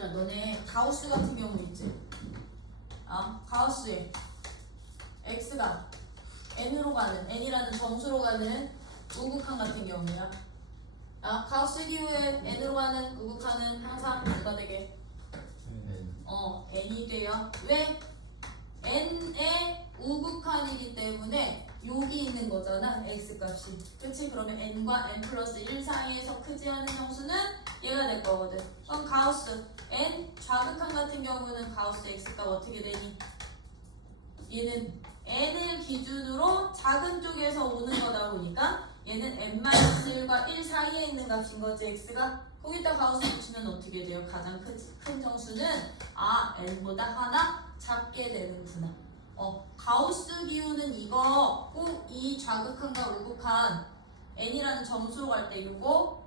자, 너네 가우스 같은 경우 있지? 가우스에 x가 n으로 가는, n이라는 정수로 가는 우극한 같은 경우야. 가우스 기호에 n으로 가는 우극한은 항상 뭐가 되게? n이 돼요. 왜? n의 우극한이기 때문에 여기 있는 거잖아, x값이. 그치? 그러면 n과 n 플러스 1 사이에서 크지 않은 정수는 얘가 될 거거든. 그럼 가우스 n 좌극한 같은 경우는 가우스 x값 어떻게 되니? 얘는 n을 기준으로 작은 쪽에서 오는 거다 보니까 얘는 n-1과 1 사이에 있는 값인 거지, x가. 거기다 가우스 붙이면 어떻게 돼요? 가장 큰 정수는 n보다 하나 작게 되는구나. 가우스 기호는 이거 꼭 이 좌극한과 우극한 n이라는 점수로 갈 때 이거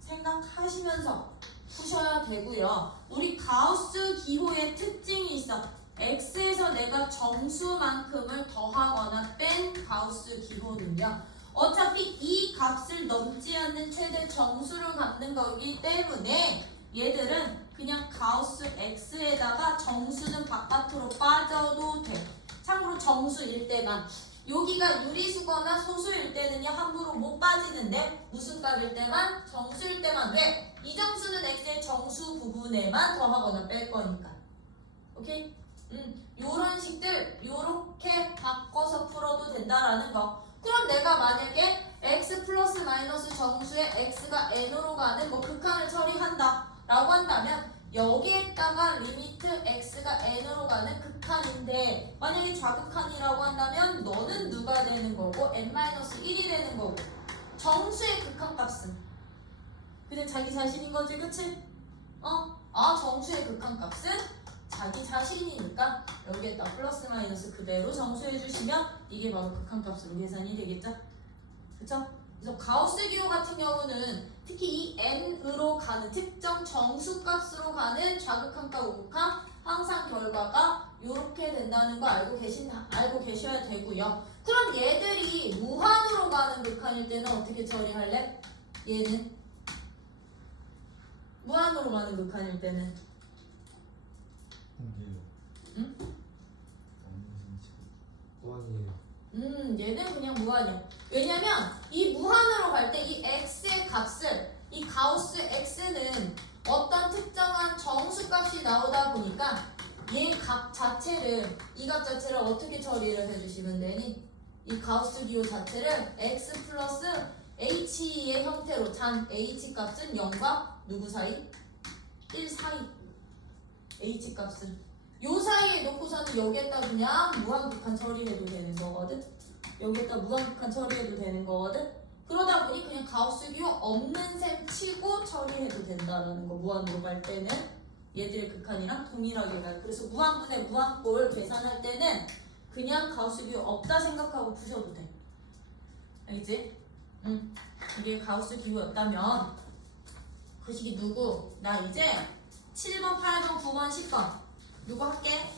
생각하시면서 푸셔야 되고요. 우리 가우스 기호의 특징이 있어. x에서 내가 정수만큼을 더하거나 뺀 가우스 기호는요, 어차피 이 값을 넘지 않는 최대 정수를 갖는 거기 때문에 얘들은 그냥 가우스 x에다가 정수는 바깥으로 빠져도 돼. 참고로 정수일 때만, 여기가 유리수거나 소수일 때는요 함부로 못 빠지는데 무슨 값일 때만? 정수일 때만. 왜? 이 정수는 x의 정수 부분에만 더하거나 뺄 거니까. 오케이? 요런 식들 요렇게 바꿔서 풀어도 된다라는 거. 그럼 내가 만약에 x 플러스 마이너스 정수에 x가 n으로 가는 뭐 극한을 처리한다 라고 한다면 여기에다가 리미트 x가 n으로 가는 극한인데, 만약에 좌극한이라고 한다면 너는 누가 되는 거고 n-1이 되는 거고, 정수의 극한값은 그냥 자기 자신인 거지, 그치? 정수의 극한값은 자기 자신이니까 여기에다 플러스 마이너스 그대로 정수해 주시면 이게 바로 극한값으로 계산이 되겠죠? 그쵸? 그래서 가우스 기호 같은 경우는 특히 이 n으로 가는 특정 정수값으로 가는 좌극한과 우극한 항상 결과가 이렇게 된다는 거 알고 계셔야 되고요. 그럼 얘들이 무한으로 가는 극한일 때는 어떻게 처리할래? 얘는 무한으로 가는 극한일 때는 응? 얘는 그냥 무한이야. 왜냐면 이 무한으로 갈 때 이 x의 값을, 이 가우스 x는 어떤 특정한 정수값이 나오다 보니까 얘 값 자체를, 이 값 자체를 어떻게 처리를 해주시면 되니? 이 가우스 기호 자체를 x 플러스 h의 형태로, 잔 h 값은 0과 누구 사이? 1 사이. h 값은 요 사이에 놓고서는 여기에다 그냥 무한극한 처리해도 되는 거거든. 여기에다 무한극한 처리해도 되는 거거든. 그러다 보니 그냥 가우스 기호 없는 셈 치고 처리해도 된다라는 거. 무한으로 갈 때는 얘들의 극한이랑 동일하게 가요. 그래서 무한분의 무한꼴 계산할 때는 그냥 가우스 기호 없다 생각하고 푸셔도 돼. 알겠지? 이게 가우스 기호였다면 그 식이 누구? 나 이제 7번, 8번, 9번, 10번 누구 할게?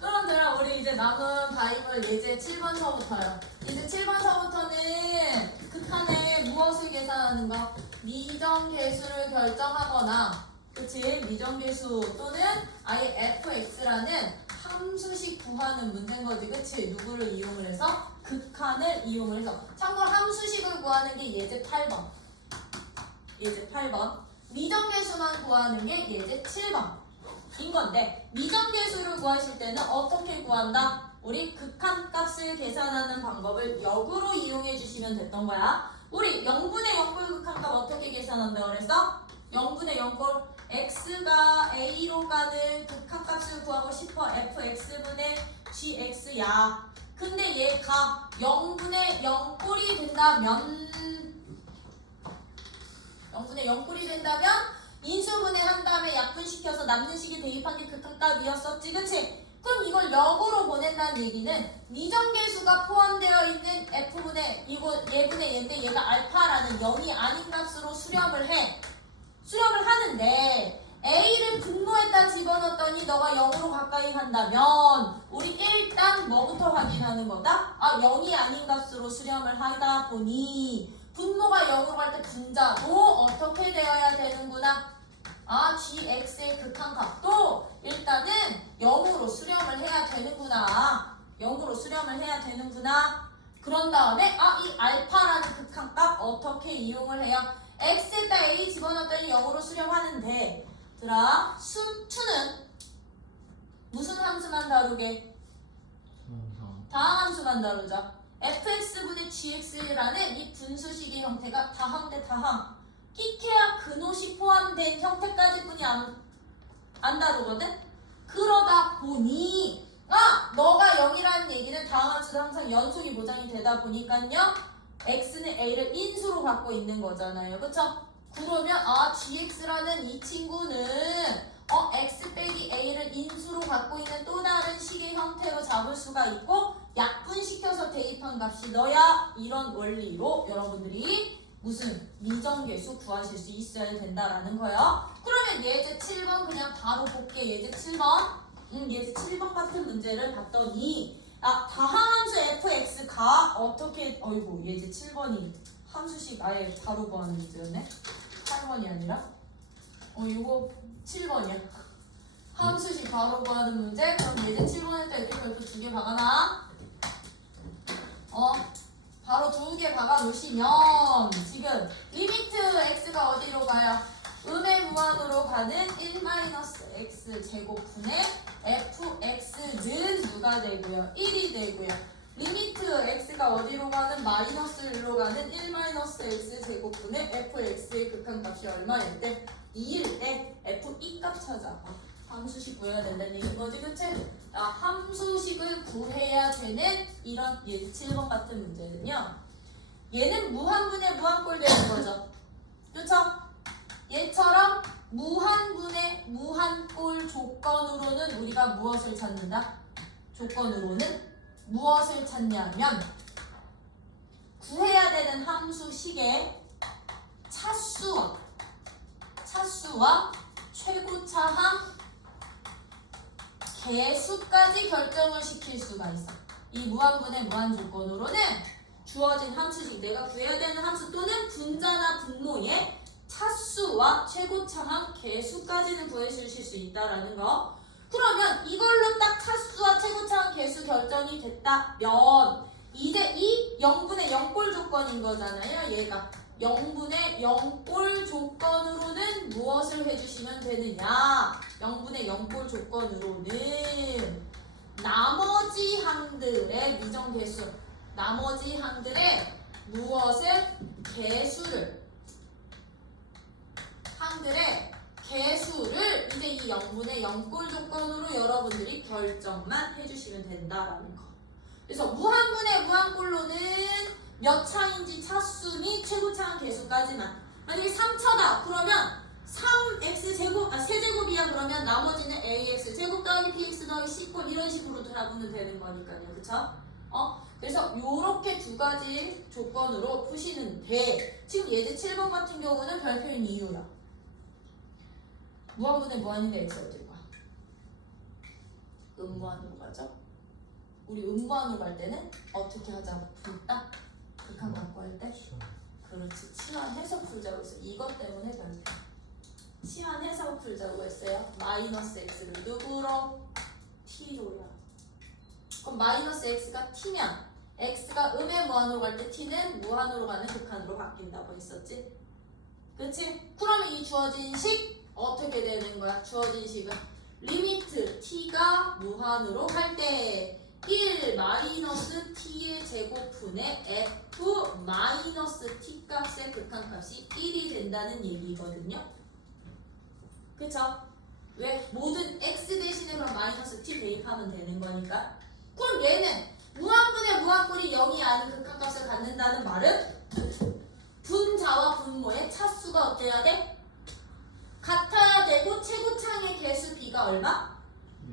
그럼들아, 우리 이제 남은 바이블 예제 7번서부터요. 이제 7번서부터는 극한에 무엇을 계산하는 거? 미정계수를 결정하거나, 그치? 미정계수 또는 아예 fx라는 함수식 구하는 문제인 거지, 그치? 누구를 이용을 해서? 극한을 이용을 해서. 참고로 함수식을 구하는 게 예제 8번. 예제 8번. 미정계수만 구하는 게 예제 7번. 인 건데, 미정계수를 구하실 때는 어떻게 구한다? 우리 극한값을 계산하는 방법을 역으로 이용해 주시면 됐던 거야. 우리 0분의 0꼴 극한값 어떻게 계산한다 그랬어? 0분의 0꼴 x가 a로 가는 극한값을 구하고 싶어. fx분의 gx야. 근데 얘가 0분의 0꼴이 된다면 0분의 0꼴이 된다면 인수분해 한 다음에 약분시켜서 남는 식에 대입한 게 극한값이었었지, 그치? 그럼 이걸 역으로 보낸다는 얘기는 미정계수가 포함되어 있는 f분의 이거 얘분의 얘인데 얘가 알파라는 0이 아닌 값으로 수렴을 해. 수렴을 하는데 a를 분모에다 집어넣었더니 너가 0으로 가까이 한다면 우리 일단 뭐부터 확인하는 거다? 0이 아닌 값으로 수렴을 하다 보니 분모가 0으로 갈 때 분자도 어떻게 되어야 되는구나? gx의 극한값도 일단은 0으로 수렴을 해야 되는구나. 0으로 수렴을 해야 되는구나. 그런 다음에 이 알파라는 극한값 어떻게 이용을 해요? x에다 a 집어넣었더니 0으로 수렴하는데 얘들아 수2는 무슨 함수만 다루게? 다항함수만 다루죠. fx분의 gx라는 이 분수식의 형태가 다항 대 다항 끼케야 근옷이 포함된 형태까지뿐이 안 다루거든? 그러다 보니 너가 0이라는 얘기는 다항함수도 항상 연속이 보장이 되다 보니까요 x는 a를 인수로 갖고 있는 거잖아요. 그쵸? 그러면 gx라는 이 친구는 x 빼기 a를 인수로 갖고 있는 또 다른 식의 형태로 잡을 수가 있고 약분시켜서 대입한 값이 너야. 이런 원리로 여러분들이 무슨 미정계수 구하실 수 있어야 된다라는 거예요. 그러면 예제 7번 그냥 바로 볼게. 예제 7번. 예제 7번 같은 문제를 봤더니 다항함수 fx가 어떻게 예제 7번이 함수식 아예 바로 구하는 문제였네. 8번이 아니라 이거 7번이야. 함수식 바로 구하는 문제. 그럼 예제 7번에 또 이렇게 별표 2개 박아놔. 바로 2개 박아놓으시면 지금 리미트 x가 어디로 가요? 음의 무한으로 가는 1-x 제곱분의 fx는 누가 되고요? 1이 되고요. 리미트 x가 어디로 가는 마이너스 1로 가는 1-x 제곱분의 fx의 극한값이 얼마일 때? 2일 때 f2 값 찾아. 함수식 구해야 된다는 얘기인 거지, 그치? 함수식을 구해야 되는 이런 예제 7번 같은 문제는요. 얘는 무한분의 무한꼴 되는 거죠. 그쵸? 얘처럼 무한분의 무한꼴 조건으로는 우리가 무엇을 찾는다? 조건으로는 무엇을 찾냐면 구해야 되는 함수식의 차수와 최고차항 개수까지 결정을 시킬 수가 있어. 이 무한분의 무한 조건으로는 주어진 함수식, 내가 구해야 되는 함수 또는 분자나 분모의 차수와 최고차항 개수까지는 구해주실 수 있다라는 거. 그러면 이걸로 딱 차수와 최고차항 개수 결정이 됐다면 이제 이 0분의 0꼴 조건인 거잖아요. 얘가 0분의 0꼴 조건으로는 무엇을 해주시면 되느냐? 0분의 0꼴 조건으로는 나머지 항들의 미정개수, 나머지 항들의 무엇을? 항들의 개수를 이제 이 0분의 0꼴 조건으로 여러분들이 결정만 해주시면 된다라는 거. 그래서 무한분의 무한꼴로는 몇 차인지 차수 및 최고차항 개수까지만. 만약에 3차다 그러면 3x 제곱, 세제곱이야 그러면 나머지는 ax 제곱 더하기 bx 더하기 c꼴 이런 식으로 돌아보면 되는 거니까요. 그쵸? 그래서 요렇게 두 가지 조건으로 푸시는데 지금 예제 7번 같은 경우는 별표인 이유야. 무한분의 무한인데 x 어딜 가? 음무한으로 가죠? 우리 음무한으로 갈 때는 어떻게 하자고? 불딱 극한 갖고 할 때? 그렇지. 치환해서 풀자고 했어요. 이것 때문에 별표. 치환해서 풀자고 했어요. 마이너스 x를 누구로? t로요. 그럼 마이너스 x가 t면 x가 음의 무한으로 갈 때 t는 무한으로 가는 극한으로 바뀐다고 했었지? 그치? 그러면 이 주어진 식 어떻게 되는 거야? 주어진 식은 리미트 t가 무한으로 갈 때 1 마이너스 t의 제곱분의 f 마이너스 t 값의 극한값이 1이 된다는 얘기거든요. 그쵸? 왜? 모든 x 대신에 그럼 마이너스 t 대입하면 되는 거니까. 그럼 얘는 무한분의 무한꼴이 0이 아닌 극한값을 갖는다는 말은 분자와 분모의 차수가 어때야 돼? 같아야 되고 최고차항의 개수 b가 얼마?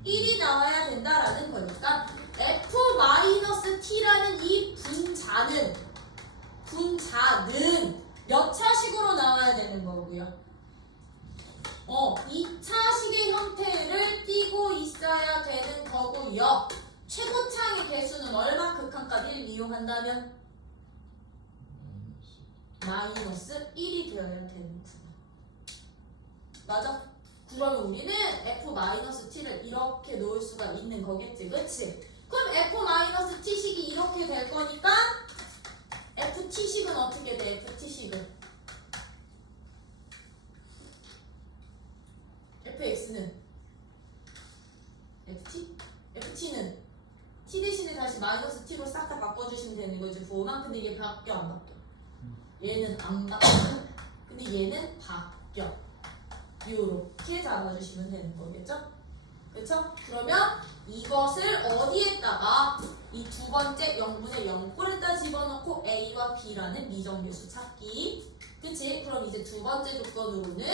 1이 나와야 된다라는 거니까 f-t라는 이 분자는 몇 차식으로 나와야 되는 거고요. 2차식의 형태를 띠고 있어야 되는 거고요. 최고차항의 개수는 얼마? 극한값 1 이용한다면 마이너스 1이 되어야 되는구나. 맞아? 그러면 우리는 f-t를 이렇게 놓을 수가 있는 거겠지, 그치? 그럼 f-t식이 이렇게 될 거니까 ft식은 어떻게 돼? ft식은 fx는 ft? ft는 t 대신에 다시 마이너스 t로 싹 다 바꿔주시면 되는 거지, 부호만. 근데 얘 바뀌어 안 바뀌어? 얘는 안 바뀌어. 근데 얘는 바뀌어. 이렇게 잡아주시면 되는 거겠죠? 그쵸? 그러면 이것을 어디에다가 이 두 번째 0분의 0꼴에다 집어넣고 a와 b라는 미정계수 찾기. 그치? 그럼 이제 두 번째 조건으로는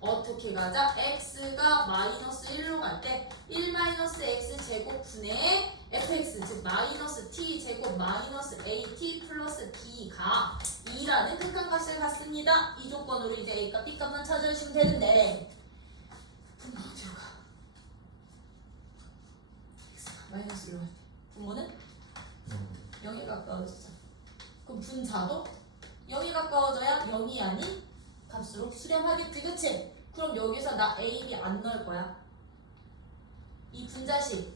어떻게 가자? x가 마이너스 1로 갈 때 1 마이너스 x 제곱 분의 fx 즉 마이너스 t 제곱 마이너스 at 플러스 b가 2라는 극한값을 갖습니다. 이 조건으로 이제 a값 b값만 찾아주시면 되는데 분모는 들어가. x가 마이너스 1로 갈 때 분모는 0에 가까워지죠. 그럼 분자도 0이 가까워져야 0이 아닌 값으로 수렴하겠지, 그치? 그럼 여기서 나 a, b 안 넣을 거야. 이 분자식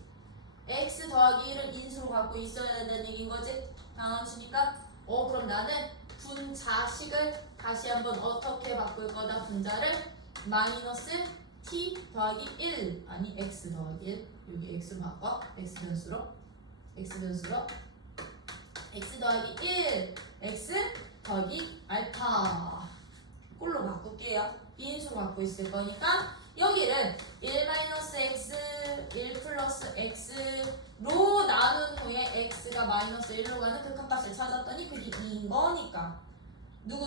x 더하기 1을 인수로 갖고 있어야 된다는 얘기인 거지? 당황치니까 그럼 나는 분자식을 다시 한번 어떻게 바꿀 거다? 분자를 마이너스 t 더하기 1 아니 x 더하기 1 여기 x로 바꿔. x 변수로 x 더하기 1 x 더하기 알파 꼴로 바꿀게요. 비인수로 갖고 있을 거니까 여기를 1-x 1 플러스 x로 나눈 후에 x가 마이너스 1로 가는 극한값을 찾았더니 그게 2인 거니까 누구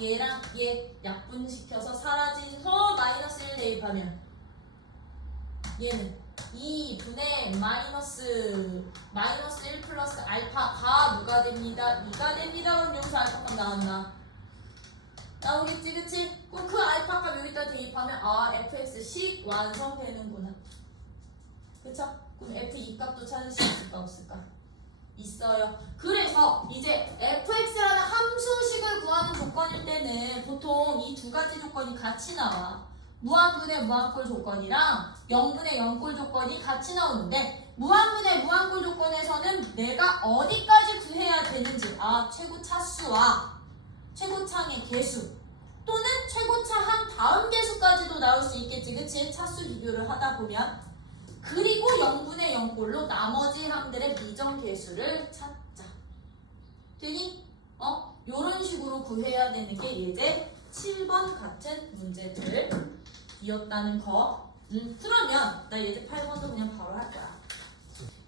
얘랑 얘 약분시켜서 사라진서 마이너스 1 대입하면 얘는 2분의 마이너스 1 플러스 알파가 누가 됩니다? 2가 됩니다. 그럼 여기서 알파값 나왔나? 나오겠지, 그치? 그럼 그 알파값 여기다 대입하면 fx식 완성되는구나. 그쵸? 그럼 f2 값도 찾을 수 있을까 없을까? 있어요. 그래서 이제 fx라는 함수식을 구하는 조건일 때는 보통 이 두 가지 조건이 같이 나와. 무한분의 무한꼴 조건이랑 0분의 0꼴 조건이 같이 나오는데 무한분의 무한꼴 조건에서는 내가 어디까지 구해야 되는지 최고 차수와 최고차항의 개수 또는 최고차항 다음 개수까지도 나올 수 있겠지, 그치? 차수 비교를 하다 보면 그리고 0분의 0꼴로 나머지 함들의 미정 개수를 찾자. 되니? 요런 식으로 구해야 되는 게 예제 7번 같은 문제들이었다는 거. 그러면 나 예제 8번도 그냥 바로 할 거야.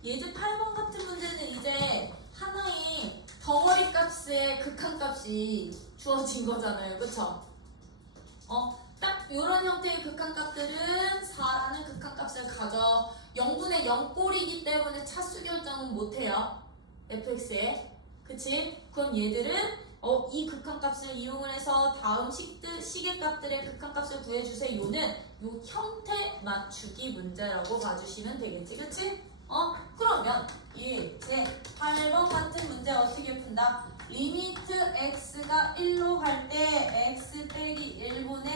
예제 8번 같은 문제는 이제 하나의 덩어리 값의 극한값이 주어진 거잖아요, 그쵸? 딱 이런 형태의 극한값들은 4라는 극한값을 가져 0분의 0꼴이기 때문에 차수 결정은 못해요, fx에. 그치? 그럼 얘들은 이 극한값을 이용을 해서 다음 식의 값들의 극한값을 구해주세요는 요 형태 맞추기 문제라고 봐주시면 되겠지, 그치? 그러면 이 제 8번 같은 문제 어떻게 푼다? 리미트 x가 1로 갈 때 x 빼기 1분의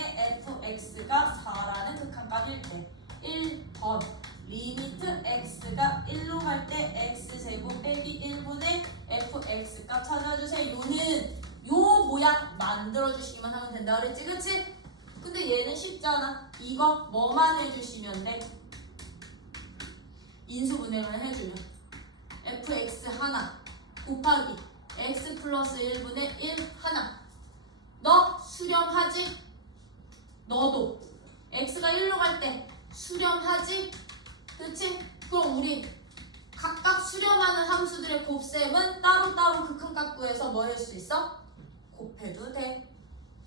fx가 4라는 극한값일 때 1번 리미트 x가 1로 갈 때 x제곱 빼기 1분의 fx 값 찾아주세요. 요는 요 모양 만들어주시기만 하면 된다 그랬지, 그치? 근데 얘는 쉽잖아. 이거 뭐만 해주시면 돼? 인수분해만 해주면 fx 하나 곱하기 x 플러스 1분의 1 하나. 너 수렴하지? 너도 x가 1로 갈 때 수렴하지? 그치? 그럼 우리 각각 수렴하는 함수들의 곱셈은 따로따로 극한값 구해서 뭐 할 수 있어? 곱해도 돼.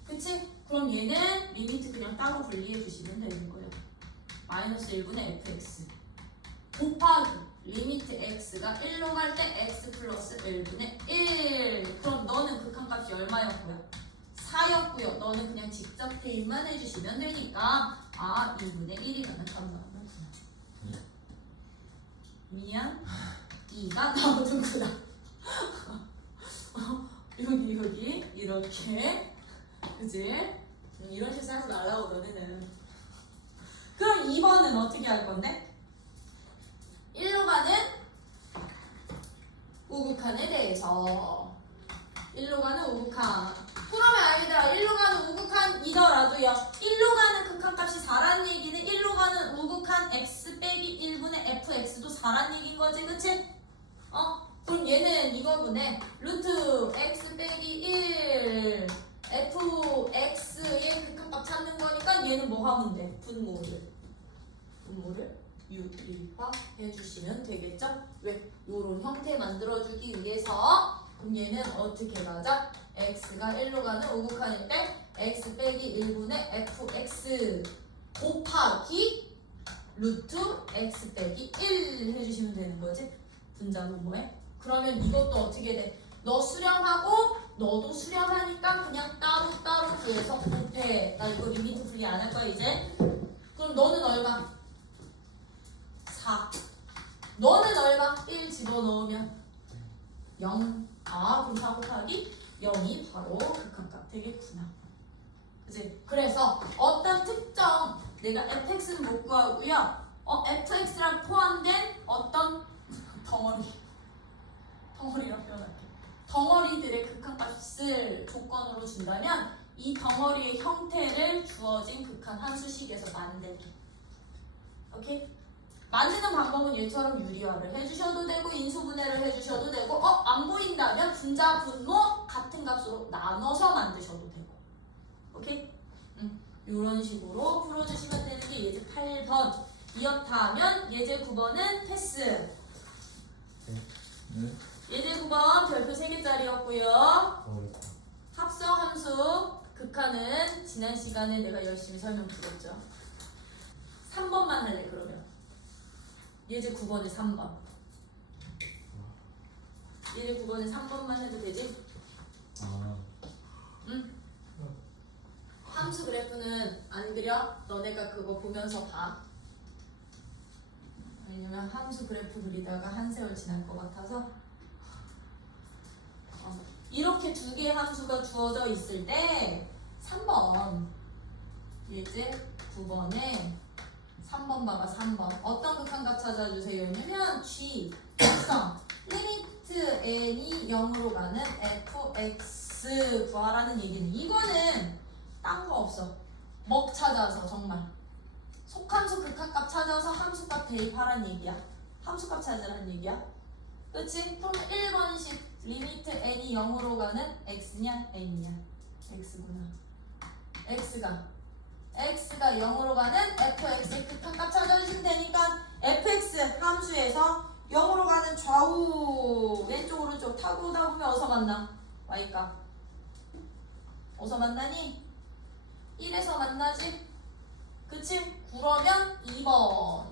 그치? 그럼 얘는 리미트 그냥 따로 분리해 주시면 되는 거예요. 마이너스 1분의 fx 곱하기 리미트 x가 1로 갈 때 x 플러스 1분의 1. 그럼 너는 극한값이 얼마였고요? 4였고요. 너는 그냥 직접 대입만 해주시면 되니까 2분의 1이라는 값 나오는구나. 미안, 2가 나오는구나. 여기 이렇게, 그치? 이런 식으로 하지 말라고 너네는. 1로는 어떻게 할 건데? 1로 가는 우극한에 대해서 1로 가는 우극한. 그러면 아이들아 1로 가는 우극한이더라도요 1로 가는 극한값이 4란 얘기는 1로 가는 우극한 x 빼기 1분의 fx도 4란 얘기인 거지, 그치? 그럼 얘는 이거분에 루트 x 빼기 1 fx의 극한값 찾는 거니까 얘는 뭐 하면 돼? 분모를 유리화해 주시면 되겠죠? 왜? 요런 형태 만들어주기 위해서. 그럼 얘는 어떻게 가자? x가 1로 가는 우극한일 때 x 빼기 1분의 fx 곱하기 루트 x 빼기 1 해주시면 되는 거지? 분자 분모에. 그러면 이것도 어떻게 돼? 너 수렴하고 너도 수렴하니까 그냥 따로따로 구해서 곱해. 나 이거 리미트 분리 안 할 거야 이제. 그럼 너는 얼마? 4. 너는 얼마? 1 집어넣으면 0. 그럼 4 곱하기 0이 바로 극한값 되겠구나. 그치? 그래서 어떤 특정 내가 fx는 못 구하고요. fx랑 포함된 어떤 덩어리라고 표현할게. 덩어리들의 극한값을 조건으로 준다면 이 덩어리의 형태를 주어진 극한 함수식에서 만들기. 오케이? 만드는 방법은 얘처럼 유리화를 해주셔도 되고 인수분해를 해주셔도 되고 안 보인다면 분자 분모 같은 값으로 나눠서 만드셔도 되고. 오케이? 이런 식으로 풀어주시면 되는데 예제 8번 이렇다 하면 예제 9번은 패스. 예제 9번 별표 3개짜리였고요. 합성 함수 극한은 지난 시간에 내가 열심히 설명드렸죠. 3번만 할래 그러면. 예제 9번에 3번. 예제 9번에 3번만 해도 되지? 응? 함수 그래프는 안 그려? 너네가 그거 보면서 봐. 왜냐면 함수 그래프 그리다가 한 세월 지날 것 같아서. 이렇게 두 개의 함수가 주어져 있을 때 3번 예제 9번에 3번 봐봐. 3번 어떤 극한값 찾아주세요. 왜냐면 G 합성 리미트 n이 0으로 가는 fx 구하라는 얘기는 이거는 딴 거 없어. 먹 찾아서 정말 속함수 극한값 찾아서 함수값 대입하란 얘기야. 함수값 찾으란 얘기야. 그치? 그럼 1번식 리미트 n이 0으로 가는 x냐 n이냐? x구나. x가 0으로 가는 fx의 극한값 찾아주시면 되니까 fx 함수에서 0으로 가는 좌우 왼쪽 오른쪽 타고 오다 보면 어디서 만나? y값. 어디서 만나니? 1에서 만나지? 그치? 그러면 2번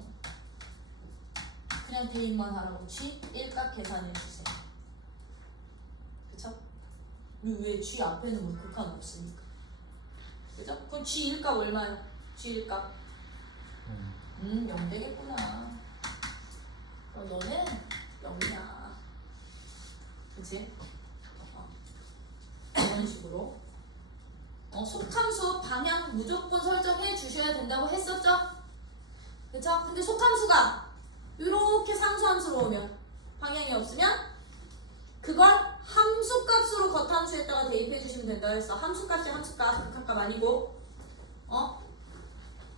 그냥 대입만 하라고. G 1값 계산해주세요. 그쵸? 왜 G 앞에는 뭐 극한 없으니까. 그죠? 그럼 G 1값 얼마야? G 1값 0 되겠구나. 그럼 너는 0이야. 그치? 이런 식으로 속함수 방향 무조건 설정해 주셔야 된다고 했었죠? 그쵸? 근데 속함수가 이렇게 상수함수로 오면 방향이 없으면 그걸 함수값으로 겉함수에다가 대입해 주시면 된다 했어. 함수값이 함수값, 극한값 아니고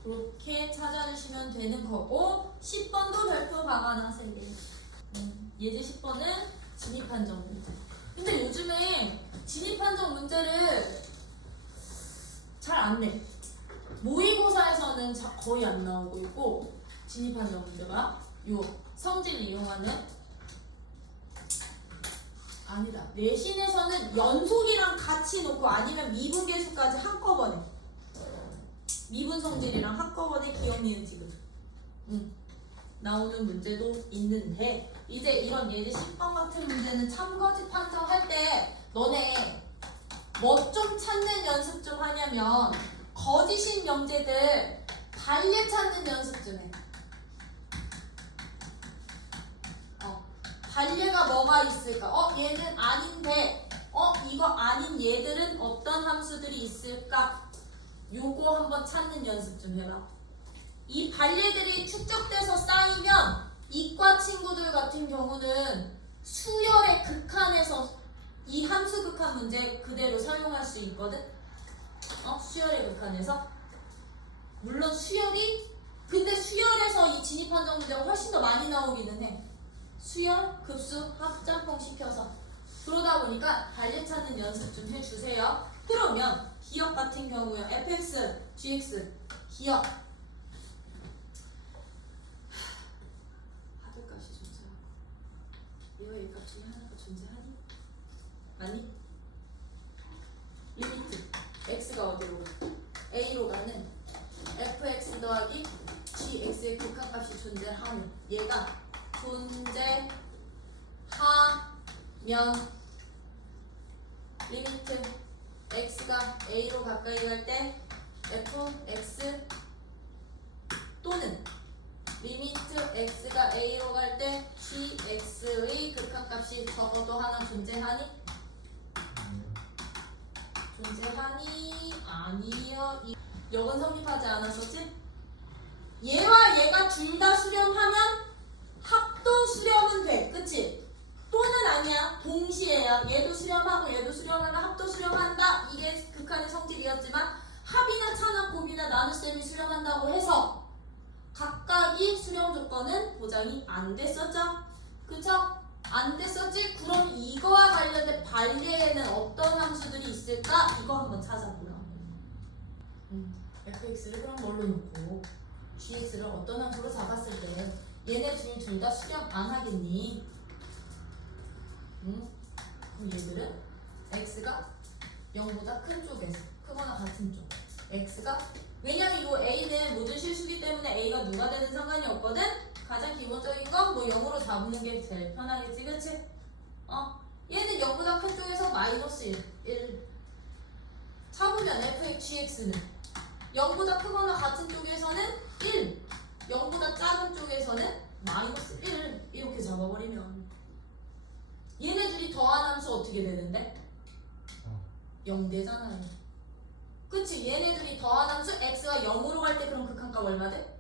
그렇게 찾아주시면 되는 거고 10번도 별표 박아놨어요. 예제 10번은 진입한정 문제. 근데 요즘에 진입한정 문제를 잘 안 내. 모의고사에서는 거의 안 나오고 있고 진입한정 문제가 요 성질 이용하는 아니다. 내신에서는 연속이랑 같이 놓고 아니면 미분계수까지 한꺼번에 미분 성질이랑 한꺼번에 기억 니은 지금 나오는 문제도 있는데 이제 이런 예제 10번 같은 문제는 참거짓 판정할 때 너네 뭐 좀 찾는 연습 좀 하냐면 거짓인 명제들 반례 찾는 연습 좀 해. 반례가 뭐가 있을까? 얘는 아닌데 이거 아닌 얘들은 어떤 함수들이 있을까? 요거 한번 찾는 연습 좀 해봐. 이 반례들이 축적돼서 쌓이면 이과 친구들 같은 경우는 수열의 극한에서 이 함수 극한 문제 그대로 사용할 수 있거든. 수열의 극한에서. 물론 수열이 근데 수열에서 이 진입한정 문제가 훨씬 더 많이 나오기는 해. 수열, 급수, 합짬뽕 시켜서. 그러다 보니까 반례 찾는 연습 좀 해주세요. 그러면 기억 같은 경우요. fx, gx 기억 하드값이 존재하고 얘와 얘 값 중에 하나가 존재하니? 아니? 리미트 x가 어디로 가? a로 가는 fx 더하기 gx의 극한값이 존재하는 얘가 존재하면 리미트 x가 a로 가까이 갈 때 fx 또는 리미트 x가 a로 갈 때 gx의 극한값이 적어도 하나 존재하니? 존재하니? 아니요. 역은 성립하지 않았었지? 얘와 얘가 둘 다 수렴하면 합도 수렴은 돼. 그치? 또는 아니야. 동시에야. 얘도 수렴하고 얘도 수렴하면 합도 수렴한다. 이게 극한의 성질이었지만 합이나 차나 곱이나 나눗셈이 수렴한다고 해서 각각이 수렴 조건은 보장이 안 됐었죠? 그쵸? 안 됐었지? 그럼 이거와 관련된 반례에는 어떤 함수들이 있을까? 이거 한번 찾아보라. fx를 그럼 뭘로 놓고 gx를 어떤 함수로 잡았을 때 얘네 둘 다 수렴 안 하겠니? 그럼 얘들은 x가 0보다 큰 쪽에서 크거나 같은 쪽 x가 왜냐면 이 a는 모든 실수기 때문에 a가 누가 되든 상관이 없거든? 가장 기본적인 건 뭐 0으로 잡는 게 제일 편하겠지 그치? 얘는 0보다 큰 쪽에서 마이너스 1 잡으면 fx gx는 0보다 크거나 같은 쪽에서는 1 0보다 작은 쪽에서는 마이너스 1 이렇게 잡아버리면 얘네 둘이 더한 함수 어떻게 되는데? 0 되잖아요. 그치? 얘네들이 더한 함수 x가 0으로 갈 때 그럼 극한값 얼마 돼?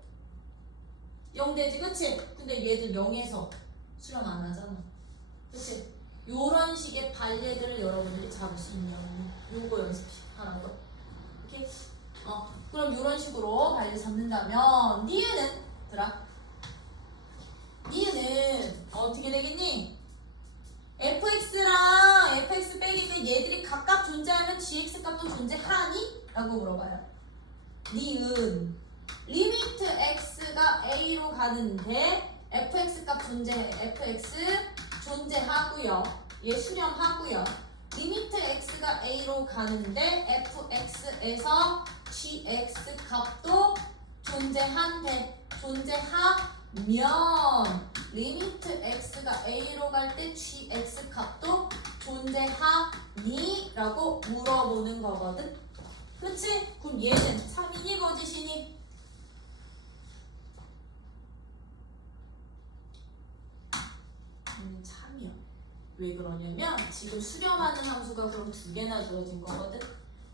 0 되지 그치? 근데 얘들 0에서 수렴 안 하잖아. 그치? 요런 식의 반례들을 여러분들이 잡을 수 있냐고 요거 연습하라고. 오케이? 그럼 요런 식으로 반례 잡는다면 니은은 니은은 어떻게 되겠니? fx랑 fx 빼기 때 얘들이 각각 존재하면 gx 값도 존재하니? 라고 물어봐요. 니은 리미트 x가 a로 가는데 fx 값 fx 존재하고요. 얘 수렴하고요. 리미트 x가 a로 가는데 fx에서 gx 값도 존재한대. 존재하면 리미트 x가 a로 갈 때 gx 값도 존재하니? 라고 물어보는 거거든. 그치? 그럼 얘는 참이니 거짓이니? 참이야. 왜 그러냐면 지금 수렴하는 함수가 그럼 두 개나 주어진 거거든.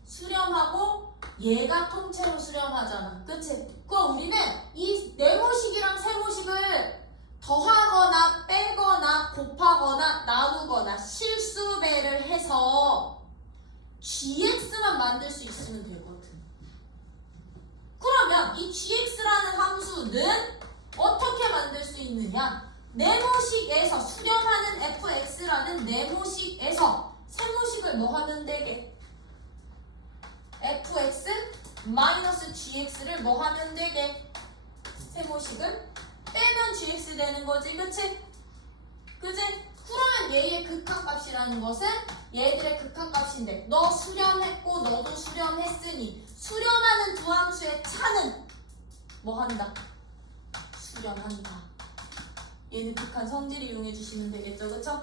수렴하고 얘가 통째로 수렴하잖아. 그치? 그럼 우리는 이 네모식이랑 세모식을 더하거나 빼거나 곱하거나 나누거나 실수배를 해서 gx만 만들 수 있으면 되거든. 그러면 이 gx라는 함수는 어떻게 만들 수 있느냐? 네모식에서 수렴하는 fx라는 네모식에서 세모식을 뭐 하면 되게? fx 마이너스 gx를 뭐 하면 되게? 세모식을 빼면 gx 되는 거지, 그치? 그치? 그러면 얘의 극한값이라는 것은 얘들의 극한값인데 너 수렴했고 너도 수렴했으니 수렴하는 두 함수의 차는 뭐 한다? 수렴한다. 얘는 극한 성질을 이용해 주시면 되겠죠, 그쵸?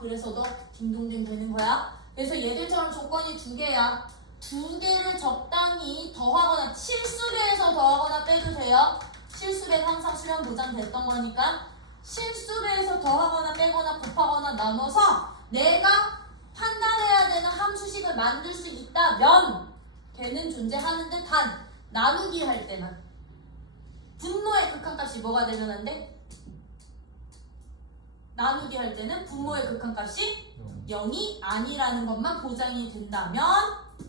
그래서 너 딩동댕 되는 거야. 그래서 얘들처럼 조건이 두 개야. 두 개를 적당히 더하거나 실수배에서 더하거나 빼도 돼요. 실수배는 항상 수렴 보장됐던 거니까 실수배에서 더하거나 빼거나 곱하거나 나눠서 내가 판단해야 되는 함수식을 만들 수 있다면 걔는 존재하는데 단 나누기 할 때만 극한값이 뭐가 되면 안 돼? 나누기 할 때는 분모의 극한값이 0이 아니라는 것만 보장이 된다면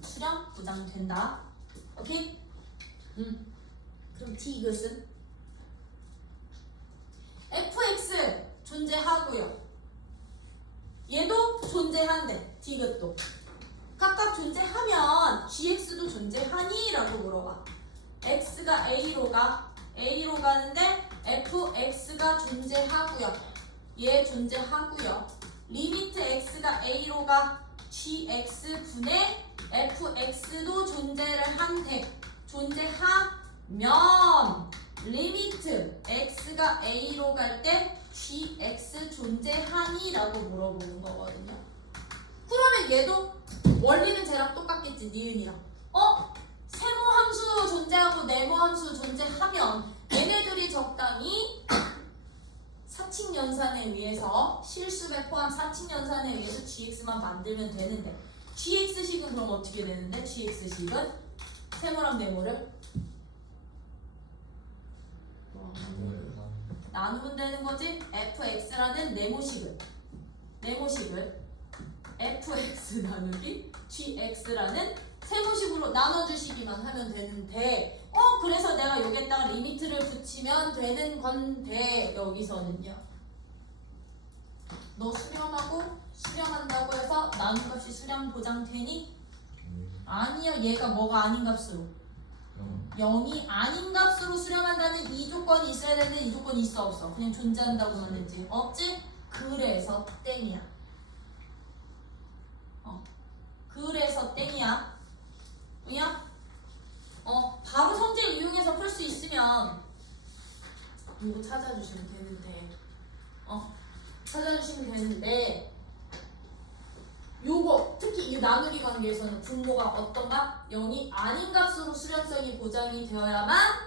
수렴 보장된다. 오케이? 그럼 t 이것은 fx 존재하고요. 얘도 존재한대. t 이것도 각각 존재하면 gx도 존재하니? 라고 물어봐. x가 a로 가는데 fx가 존재하고요. 얘 존재하고요. 리미트 x가 a로 가 gx분의 fx도 존재를 한대. 존재하면 리미트 x가 a로 갈 때 gx 존재하니? 라고 물어보는 거거든요. 그러면 얘도 원리는 쟤랑 똑같겠지. 니은이랑. 세모함수 존재하고 네모함수 존재하면 얘네들이 적당히 사칙연산에 의해서 실수배 포함 사칙연산에 의해서 gx만 만들면 되는데 gx식은 그럼 어떻게 되는데? gx식은 세모랑 네모를 나누면 되는 거지. fx라는 네모식을 fx 나누기 gx라는 세모식으로 나눠주시기만 하면 되는데 그래서 내가 여기에다가 리미트를 붙이면 되는 건데 여기서는요. 너 수렴한다고 해서 나눈값이 수렴 보장되니? 아니요. 얘가 뭐가 아닌 값으로 0이 아닌 값으로 수렴한다는 이 조건이 있어야 되는데 이 조건이 있어 없어? 그냥 존재한다고만 했지. 없지? 그래서 땡이야. 그래서 땡이야. 뭐냐? 바로 성질 이용해서 풀 수 있으면 이거 찾아주시면 되는데 요거 특히 이 나누기 관계에서는 분모가 어떤가? 0이 아닌 값으로 수렴성이 보장이 되어야만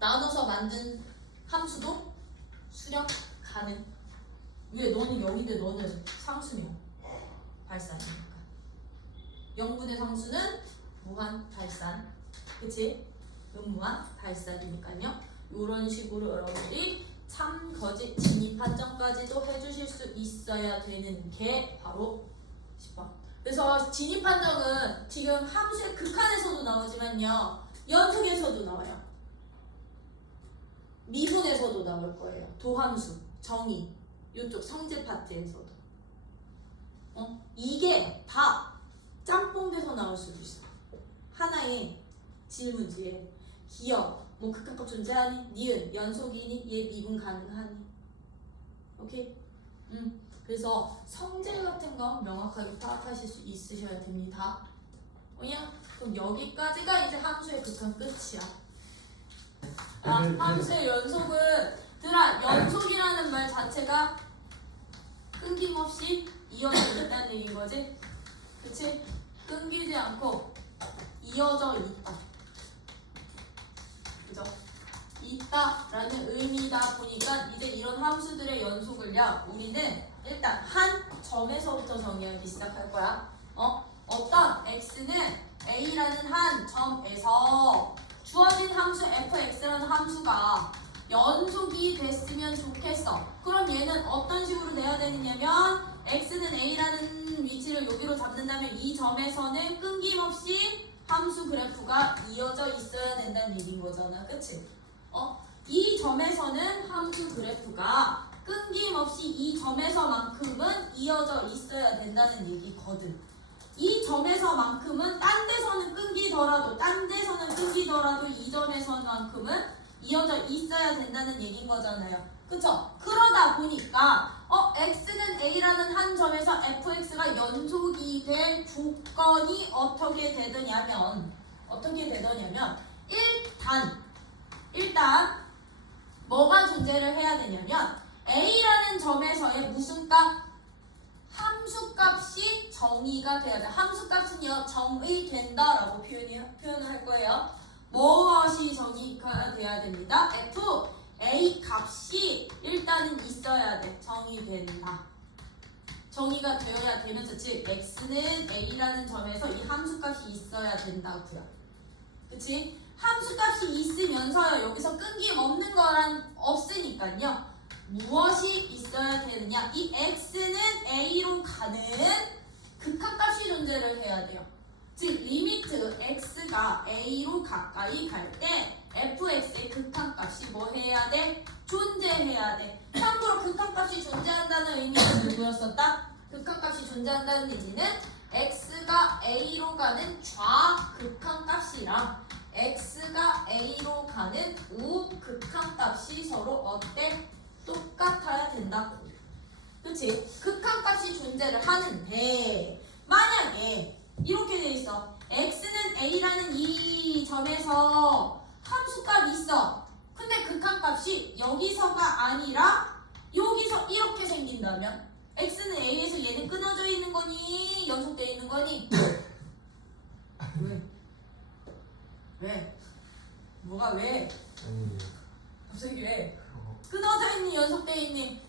나눠서 만든 함수도 수렴 가능. 왜? 너는 0인데 너는 상수면 발산이니까. 0분의 상수는 무한 발산. 그치? 음무한 발산이니까요. 이런 식으로 여러분들이 참, 거짓, 진입 판정까지도 해주실 수 있어야 되는 게 바로 10번. 그래서 진입 판정은 지금 함수의 극한에서도 나오지만요. 연속에서도 나와요. 미분에서도 나올 거예요. 도함수, 정의, 이쪽 성질 파트에서도. 이게 다 짬뽕 돼서 나올 수도 있어. 하나의 질문지에 기억, 뭐 극한값 존재하니? 니은, 연속이니? 얘 미분 가능하니? 오케이? 그래서 성질 같은 거 명확하게 파악하실 수 있으셔야 됩니다. 그럼 여기까지가 이제 함수의 극한 끝이야. 함수의 연속은 연속이라는 말 자체가 끊김없이 이어져 있다는 얘기인 거지? 그치? 끊기지 않고 이어져 있다. 그죠? 있다라는 의미다 보니까 이제 이런 함수들의 연속을요, 우리는 일단 한 점에서부터 정의하기 시작할 거야. 어떤 x는 a라는 한 점에서 주어진 함수 fx라는 함수가 연속이 됐으면 좋겠어. 그럼 얘는 어떤 식으로 돼야 되느냐면 x는 a라는 위치를 여기로 잡는다면 이 점에서는 끊김없이 함수 그래프가 이어져 있어야 된다는 얘기인 거잖아. 그치? 이 점에서는 함수 그래프가 끊김없이 이 점에서만큼은 이어져 있어야 된다는 얘기거든. 이 점에서만큼은 딴 데서는 끊기더라도 이 점에서만큼은 이어져 있어야 된다는 얘기인 거잖아요. 그쵸? 그러다 보니까 x는 a라는 한 점에서 fx가 연속이 될 조건이 어떻게 되더냐면 일단 뭐가 존재를 해야 되냐면 a라는 점에서의 무슨 값? 함수값이 정의가 돼야 돼. 함수값은요 정의된다라고 표현을 할 거예요. 무엇이 정의가 돼야 됩니다. a 값이 일단은 있어야 돼. 정의된다. 정의가 되어야 되면서 즉 x는 a라는 점에서 이 함수값이 있어야 된다고요. 그치? 함수값이 있으면서요. 여기서 끊김없는 거란 없으니까요. 무엇이 있어야 되느냐? 이 x는 a로 가는 극한값이 존재를 해야 돼요. 즉 리미트 x가 a로 가까이 갈 때 fx의 극한값이 뭐 해야 돼? 존재해야 돼. 참고로 극한값이 존재한다는 의미는 누구였었다? 극한값이 존재한다는 의미는 x가 a로 가는 좌극한값이랑 x가 a로 가는 우극한값이 서로 어때? 똑같아야 된다고. 그치? 극한값이 존재를 하는데 만약에 이렇게 돼 있어. x는 a라는 이 점에서 함수값이 있어. 근데 극한값이 여기서가 아니라 여기서 이렇게 생긴다면 x는 a에서 얘는 끊어져 있는 거니 연속되어 있는 거니? 왜? 왜? 뭐가 왜? 아니 갑자기 왜? 끊어져 있니 연속되어 있니?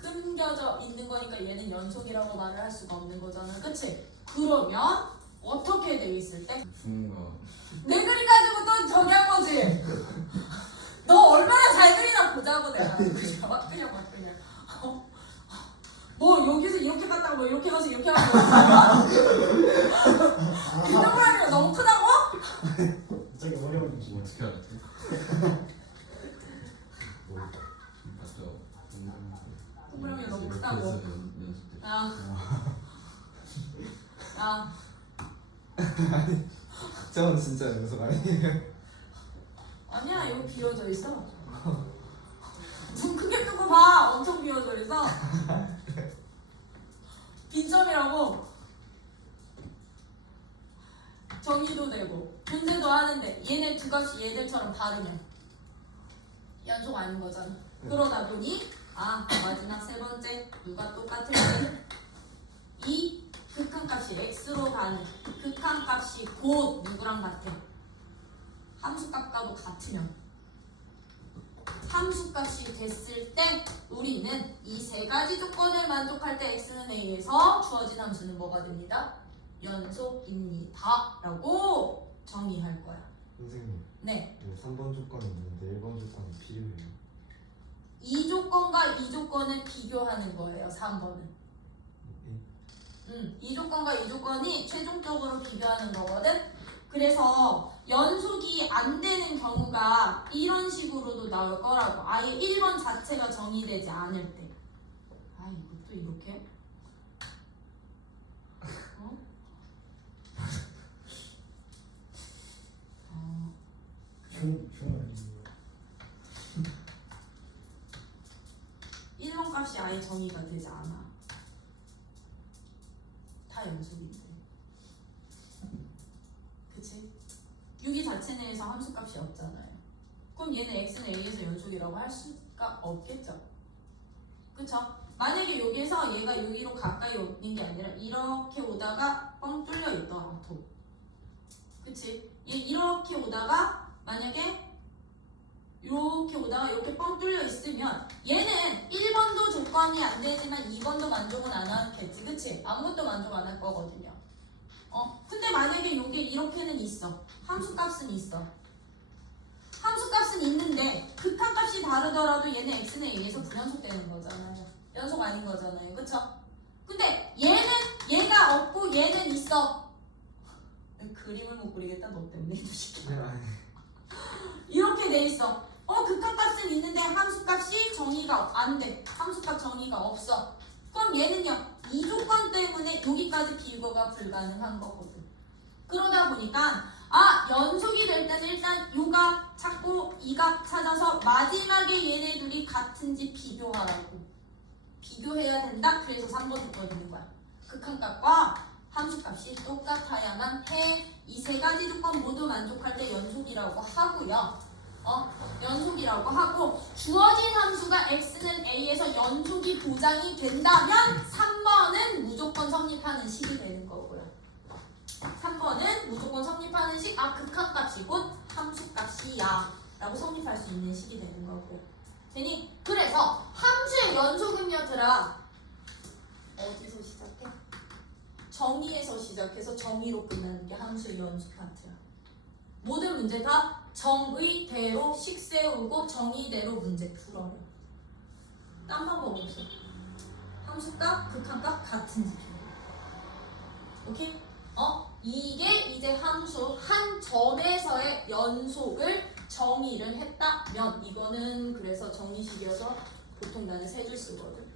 끊겨져 있는 거니까 얘는 연속이라고 말을 할 수가 없는 거잖아. 그치? 그러면 어떻게 돼 있을 때? 죽는 거. 내 그림 가지고 또 저기 한 거지? 너 얼마나 잘 그리나 보자고 내가. 그냥 막 그냥. 뭐 여기서 이렇게 갔다가 뭐 이렇게 가서 이렇게 하는 거야? 그냥 하는 거 너무 크다고? 갑자기 어려운 거. 뭐 어떻게 알았지? 뭐 맞죠? 동그라미가 너무 크다고. 야. 저건 진짜 연속 아니에요? 아니야 여기 비워져 있어. 눈 크게 뜨고 봐. 엄청 비워져 있어. 빈점이라고. 정의도 되고 문제도 하는데 얘네 두 값이 얘들처럼 다르면 연속 아닌 거잖아. 그러다 보니 마지막 세 번째 누가 똑같을 때 이 극한값이 x로 가는 극한값이 곧 누구랑 같아? 함수값과도 같으면 함수값이 됐을 때 우리는 이 세 가지 조건을 만족할 때 x는 a에서 주어진 함수는 뭐가 됩니다? 연속입니다 라고 정의할 거야. 선생님 네, 3번 조건이 있는데 1번 조건이 필요해요. 이 조건과 이 조건을 비교하는 거예요. 3번은 이 조건과 이 조건이 최종적으로 비교하는 거거든. 그래서 연속이 안 되는 경우가 이런 식으로도 나올 거라고. 아예 1번 자체가 정의되지 않을 때. 이것도 이렇게? 어? 1번 값이 아예 정의가 되지 않아. 다 연속인데. 그치? 6이 자체 내에서 함수값이 없잖아요. 그럼 얘는 x는 a에서 연속이라고 할 수가 없겠죠. 그쵸? 만약에 여기에서 얘가 여기로 가까이 오는 게 아니라 이렇게 오다가 뻥 뚫려 있더라도, 그치? 얘 이렇게 오다가 만약에 이렇게 오다가 이렇게 뻥 뚫려 있으면 얘는 1번도 조건이 안 되지만 2번도 만족은 안 하겠지. 그치? 아무것도 만족 안 할 거거든요. 근데 만약에 요게 이렇게는 있어. 함수값은 있어. 함수값은 있는데 극한값이 다르더라도 얘는 x는 a에서 불연속되는 거잖아요. 연속 아닌 거잖아요. 그쵸? 근데 얘는 얘가 없고 얘는 있어. 그림을 못 그리겠다. 너 때문에 해주시기. 이렇게 돼 있어. 극한값은 있는데 함수값이 정의가 안 돼. 함수값 정의가 없어. 그럼 얘는요. 이 조건 때문에 여기까지 비교가 불가능한 거거든. 그러다 보니까 연속이 될 때는 일단 요 값 찾고 이 값 찾아서 마지막에 얘네 둘이 같은지 비교하라고. 비교해야 된다. 그래서 3번 조건이 있는 거야. 극한값과 함수값이 똑같아야만 해. 이 세 가지 조건 모두 만족할 때 연속이라고 하고요. 연속이라고 하고 주어진 함수가 x는 a에서 연속이 보장이 된다면 3번은 무조건 성립하는 식이 되는 거고요. 3번은 무조건 성립하는 식, 극한값이 곧 함수값이야 라고 성립할 수 있는 식이 되는 거고. 되니? 그래서 함수의 연속은 여들아 어디서 시작해? 정의에서 시작해서 정의로 끝나는 게 함수의 연수 파트야. 모든 문제 다 정의대로 식 세우고 정의대로 문제 풀어요. 딴 방법 없어. 함수값, 극한값 같은 지표. 오케이? 이게 이제 함수 한 점에서의 연속을 정의를 했다면 이거는 그래서 정의식이어서 보통 나는 세 줄 쓰거든.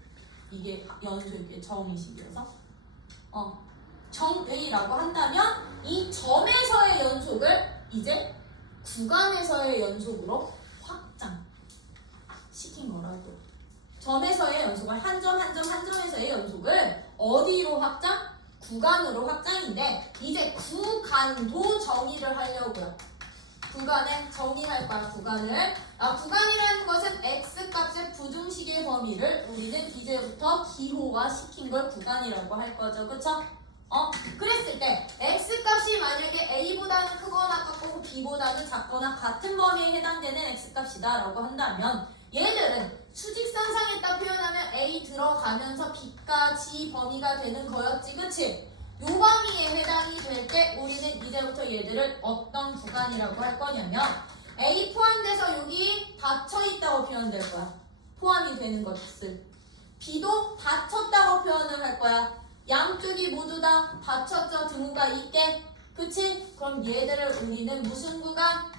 이게 연속의 정의식이어서 정의라고 한다면 이 점에서의 연속을 이제 구간에서의 연속으로 확장시킨 거라고. 점에서의 연속을 한 점에서의 연속을 어디로 확장? 구간으로 확장인데 이제 구간도 정의를 하려고요. 구간에 정의할 거야. 구간을. 구간이라는 것은 x값의 부등식의 범위를 우리는 이제부터 기호화 시킨 걸 구간이라고 할 거죠. 그쵸? 그랬을 때 x값이 만약에 a보다는 크거나 같고 b보다는 작거나 같은 범위에 해당되는 x값이다 라고 한다면 얘들은 수직선상에 딱 표현하면 a 들어가면서 b까지 범위가 되는 거였지. 그치? 요 범위에 해당이 될 때 우리는 이제부터 얘들을 어떤 구간이라고 할 거냐면 a 포함돼서 여기 닫혀있다고 표현될 거야. 포함이 되는 것을. b도 닫혔다고 표현을 할 거야. 양쪽이 모두 다 닫혔죠. 등호가 있게. 그치? 그럼 얘들을 우리는 무슨 구간?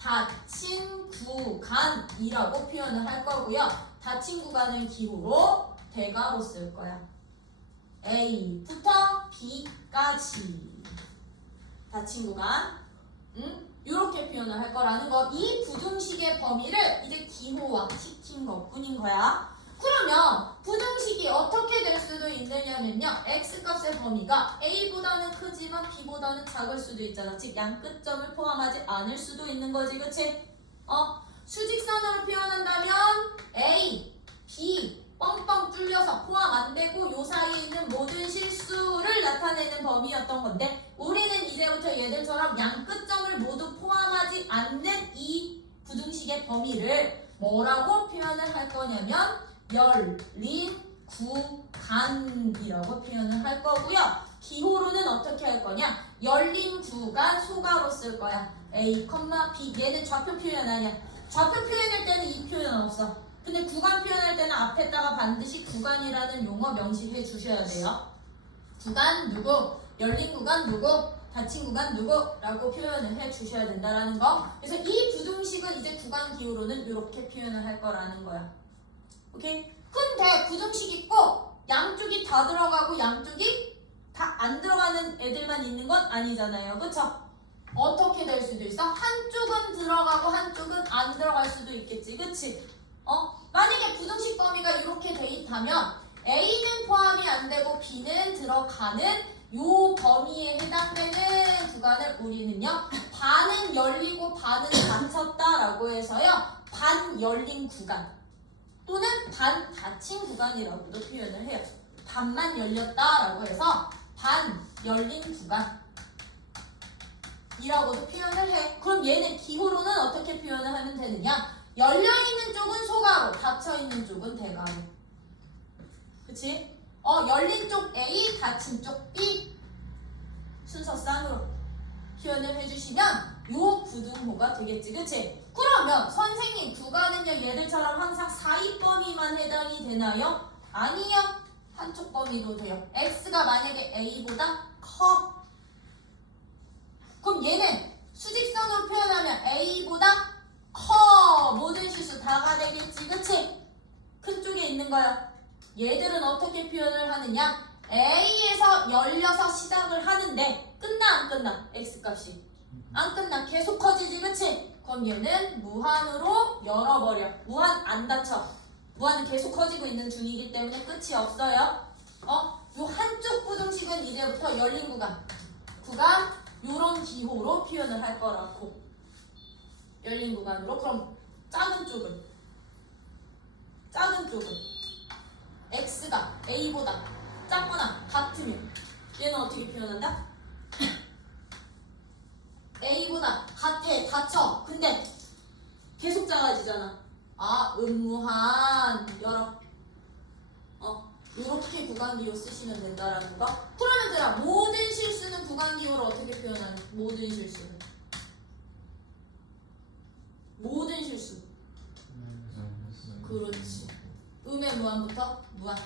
닫힌 구간이라고 표현을 할 거고요. 닫힌 구간은 기호로 대괄호 쓸 거야. A부터 B까지 닫힌 구간. 이렇게 표현을 할 거라는 거. 이 부등식의 범위를 이제 기호화 시킨 것뿐인 거야. 그러면 부등식이 어떻게 될 수도 있느냐면요. x값의 범위가 a보다는 크지만 b보다는 작을 수도 있잖아. 즉 양끝점을 포함하지 않을 수도 있는 거지. 그치? 수직선으로 표현한다면 a, b 뻥뻥 뚫려서 포함 안 되고 요 사이에 있는 모든 실수를 나타내는 범위였던 건데 우리는 이제부터 얘들처럼 양끝점을 모두 포함하지 않는 이 부등식의 범위를 뭐라고 표현을 할 거냐면 열린 구간이라고 표현을 할 거고요. 기호로는 어떻게 할 거냐? 열린 구간 소가로 쓸 거야. A, B. 얘는 좌표 표현 아니야. 좌표 표현할 때는 이 표현 없어. 근데 구간 표현할 때는 앞에다가 반드시 구간이라는 용어 명시해 주셔야 돼요. 구간 누구, 열린 구간 누구, 닫힌 구간 누구라고 표현을 해 주셔야 된다라는 거. 그래서 이 부등식은 이제 구간 기호로는 이렇게 표현을 할 거라는 거야. 오케이? 근데 부등식 있고 양쪽이 다 들어가고 양쪽이 다 안 들어가는 애들만 있는 건 아니잖아요. 그쵸? 어떻게 될 수도 있어? 한쪽은 들어가고 한쪽은 안 들어갈 수도 있겠지. 그치? 만약에 부등식 범위가 이렇게 돼 있다면 A는 포함이 안 되고 B는 들어가는 요 범위에 해당되는 구간을 우리는요 반은 열리고 반은 닫혔다라고 해서요 반 열린 구간 또는 반 닫힌 구간이라고도 표현을 해요. 반만 열렸다라고 해서 반 열린 구간이라고도 표현을 해. 그럼 얘는 기호로는 어떻게 표현을 하면 되느냐? 열려있는 쪽은 소가로, 닫혀있는 쪽은 대가로. 그치? 열린 쪽 A, 닫힌 쪽 B 순서쌍으로 표현을 해주시면 요 부등호가 되겠지. 그치? 그러면 선생님 구간은요 얘들처럼 항상 사이 범위만 해당이 되나요? 아니요. 한쪽 범위도 돼요. x가 만약에 a보다 커. 그럼 얘는 수직선으로 표현하면 a보다 커. 모든 실수 다가 되겠지. 그치? 큰 쪽에 있는 거야. 얘들은 어떻게 표현을 하느냐? a에서 열려서 시작을 하는데 끝나 안 끝나? x값이 안 끝나. 계속 커지지. 그치? 그럼 얘는 무한으로 열어버려. 무한 안 닫혀. 무한은 계속 커지고 있는 중이기 때문에 끝이 없어요. 요 한쪽 부등식은 이제부터 열린 구간 요런 기호로 표현을 할 거라고. 열린 구간으로. 그럼 작은 쪽은 x가 a보다 작거나 같으면 얘는 어떻게 표현한다? a보다 같아, 닫혀. 근데 계속 작아지잖아. 무한 열어. 이렇게 구간 기호 쓸 보시면 된다라는 거. 그러면 얘들아 모든 실수는 구간기호를 어떻게 표현하는? 모든 실수는 모든 실수. 그렇지. 음의 무한부터 무한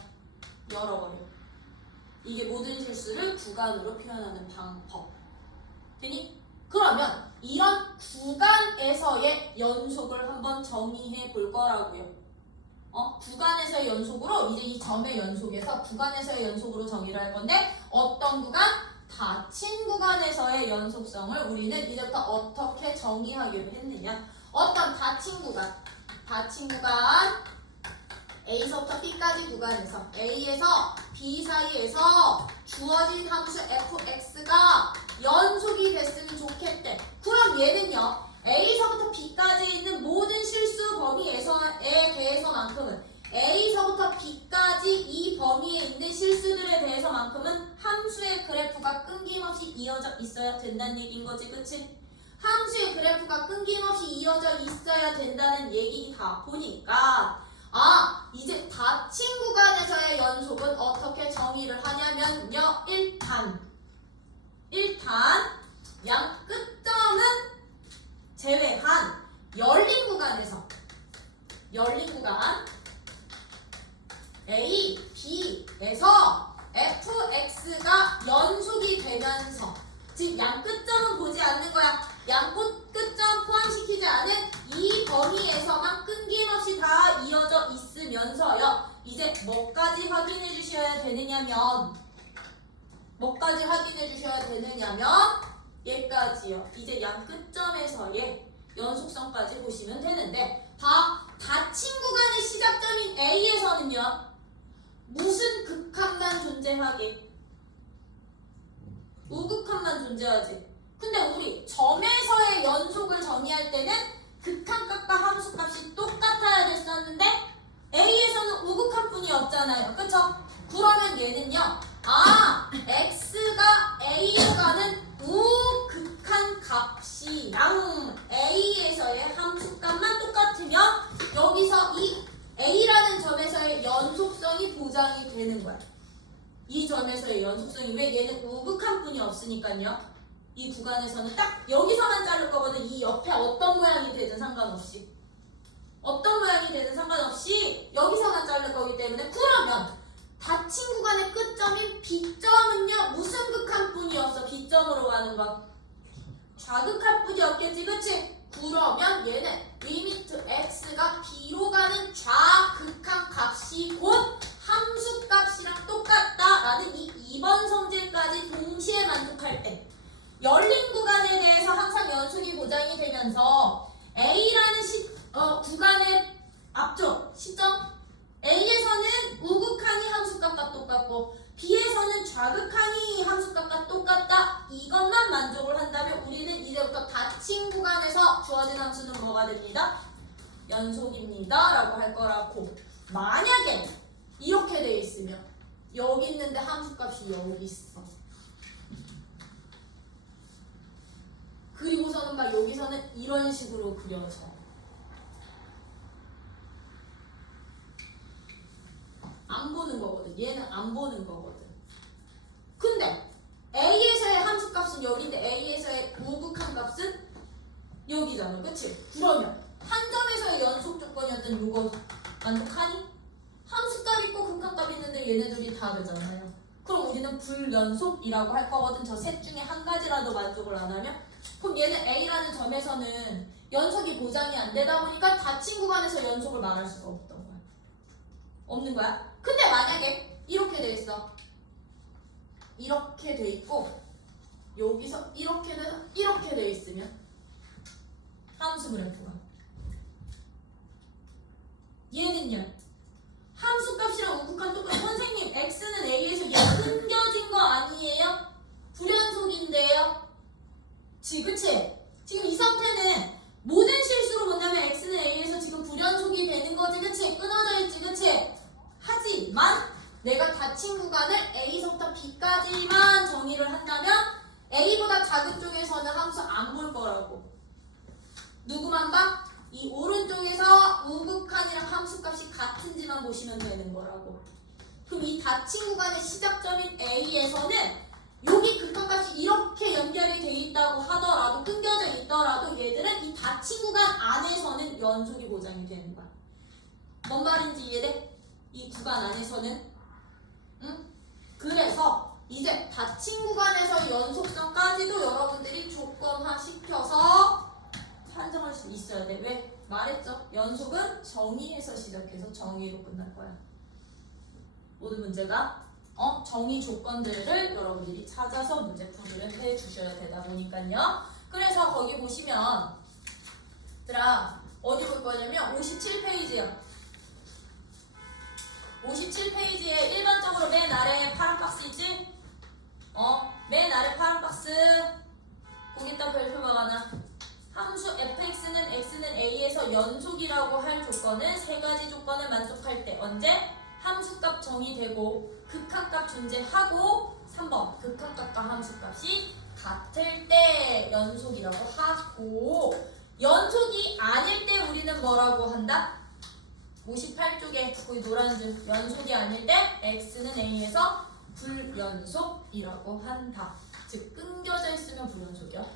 열어버려. 이게 모든 실수를 구간으로 표현하는 방법. 되니? 그러면 이런 구간에서의 연속을 한번 정의해 볼 거라고요. 구간에서의 연속으로 이제 이 점의 연속에서 구간에서의 연속으로 정의를 할 건데 어떤 구간? 닫힌 구간에서의 연속성을 우리는 이제부터 어떻게 정의하기로 했느냐? 어떤 닫힌 구간 A서부터 B까지 구간에서 A에서 B 사이에서 주어진 함수 fx가 연속이 됐으면 좋겠대. 그럼 얘는요 A서부터 B까지 있는 모든 실수 범위에서에 대해서만큼은 A서부터 B까지 이 범위에 있는 실수들에 대해서만큼은 함수의 그래프가 끊김없이 이어져 있어야 된다는 얘기인 거지, 그치? 함수의 그래프가 끊김없이 이어져 있어야 된다는 얘기다 보니까 이제 닫힌 구간에서의 연속은 어떻게 정의를 하냐면요. 일단 양 끝점은 제외한 열린 구간 A, B에서 fx가 연속이 되면서 즉 양 끝점은 보지 않는 거야. 양 끝점 포함시키지 않은 이 범위에서만 끊김없이 다 이어져 있으면서요. 이제 뭐까지 확인해 주셔야 되느냐면 얘까지요. 이제 양 끝점에서의 연속성까지 보시면 되는데 닫힌 구간의 시작점인 A에서는요. 무슨 극한만 존재하게? 우극한만 존재하지. 근데 우리 점에서의 연속을 정의할 때는 극한값과 함수값이 똑같아야 됐었는데 A에서는 우극한뿐이 없잖아요. 그쵸? 그러면 얘는요. x가 A로 가는 우극한 값이랑 A에서의 함수값만 똑같으면 여기서 이 A라는 점에서의 연속성이 보장이 되는 거야. 이 점에서의 연속성이 왜 얘는 우극한 뿐이 없으니까요. 이 구간에서는 딱 여기서만 자를 거거든. 이 옆에 어떤 모양이 되든 상관없이 여기서만 자를 거기 때문에 그러면 닫힌 구간의 끝점인 B점은요. 무슨 극한 뿐이었어? B점으로 가는 거 좌극한 뿐이 없겠지, 그치? 그러면 얘는 리미트 x가 b로 가는 좌극한 값이 곧 함수값이랑 똑같다라는 이 2번 성질까지 동시에 만족할 때 열린 구간에 대해서 항상 연속이 보장이 되면서 A라는 구간의 앞쪽 시점 A에서는 우극한이 함수값과 똑같고 B에서는 좌극한이 함수값과 똑같다. 이것만 만족을 한다면 우리는 이제부터 닫힌 구간에서 주어진 함수는 뭐가 됩니다? 연속입니다 라고 할 거라고. 만약에 이렇게 돼 있으면 여기 있는데 함수값이 여기 있어. 그리고서는 막 여기서는 이런 식으로 그려져. 안 보는 거거든. 얘는 안 보는 거거든. 근데 A에서의 함수값은 여기인데 A에서의 우극한 값은 여기잖아. 그치? 그러면 한 점에서의 연속 조건이었던 요거 만족하니? 함수값 있고 극한값 있는데 얘네들이 다 되잖아요. 그럼 우리는 불연속이라고 할 거거든. 저 셋 중에 한 가지라도 만족을 안 하면? 그럼 얘는 A라는 점에서는 연속이 보장이 안 되다 보니까 닫힌 구간에서 연속을 말할 수가 없던 거야. 없는 거야. 근데 만약에 이렇게 돼 있어. 이렇게 돼 있고 여기서 이렇게 돼서 이렇게 돼 있으면 함수 그래프가 얘는요. 함수값이랑 우극한 똑같아. 선생님 x는 a에서 얘 끊겨진 거 아니에요? 불연속인데요. 그치? 지금 이 상태는 모든 실수로 본다면 x는 a에서 지금 불연속이 되는 거지. 그치? 끊어져 있지. 그치? 하지만 내가 닫힌 구간을 A서부터 B까지만 정의를 한다면 A보다 작은 쪽에서는 함수 안 볼 거라고. 누구만 봐? 이 오른쪽에서 우극한이랑 함수값이 같은지만 보시면 되는 거라고. 그럼 이 닫힌 구간의 시작점인 A에서는 여기 극한값이 이렇게 연결이 돼 있다고 하더라도 끊겨져 있더라도 얘들은 이 닫힌 구간 안에서는 연속이 보장이 되는 거야. 뭔 말인지 이해돼? 이 구간 안에서는 응? 그래서 이제 닫힌 구간에서 연속성까지도 여러분들이 조건화 시켜서 판정할 수 있어야 돼. 왜? 말했죠. 연속은 정의에서 시작해서 정의로 끝날 거야. 모든 문제가 정의 조건들을 여러분들이 찾아서 문제 풀이를 해 주셔야 되다 보니까요. 그래서 거기 보시면 얘들아 어디 볼 거냐면 57페이지야. 57페이지에 일반적으로 맨 아래 파란 박스 있지? 맨 아래 파란 박스 거기다 별표가 하나. 함수 fx는 x는 a에서 연속이라고 할 조건은 세 가지 조건을 만족할 때 언제? 함수값 정의되고 극한값 존재하고 3번 극한값과 함수값이 같을 때 연속이라고 하고 연속이 아닐 때 우리는 뭐라고 한다? 58쪽에 거기 노란 줄 연속이 아닐 때 x는 a에서 불연속이라고 한다. 즉 끊겨져 있으면 불연속이야.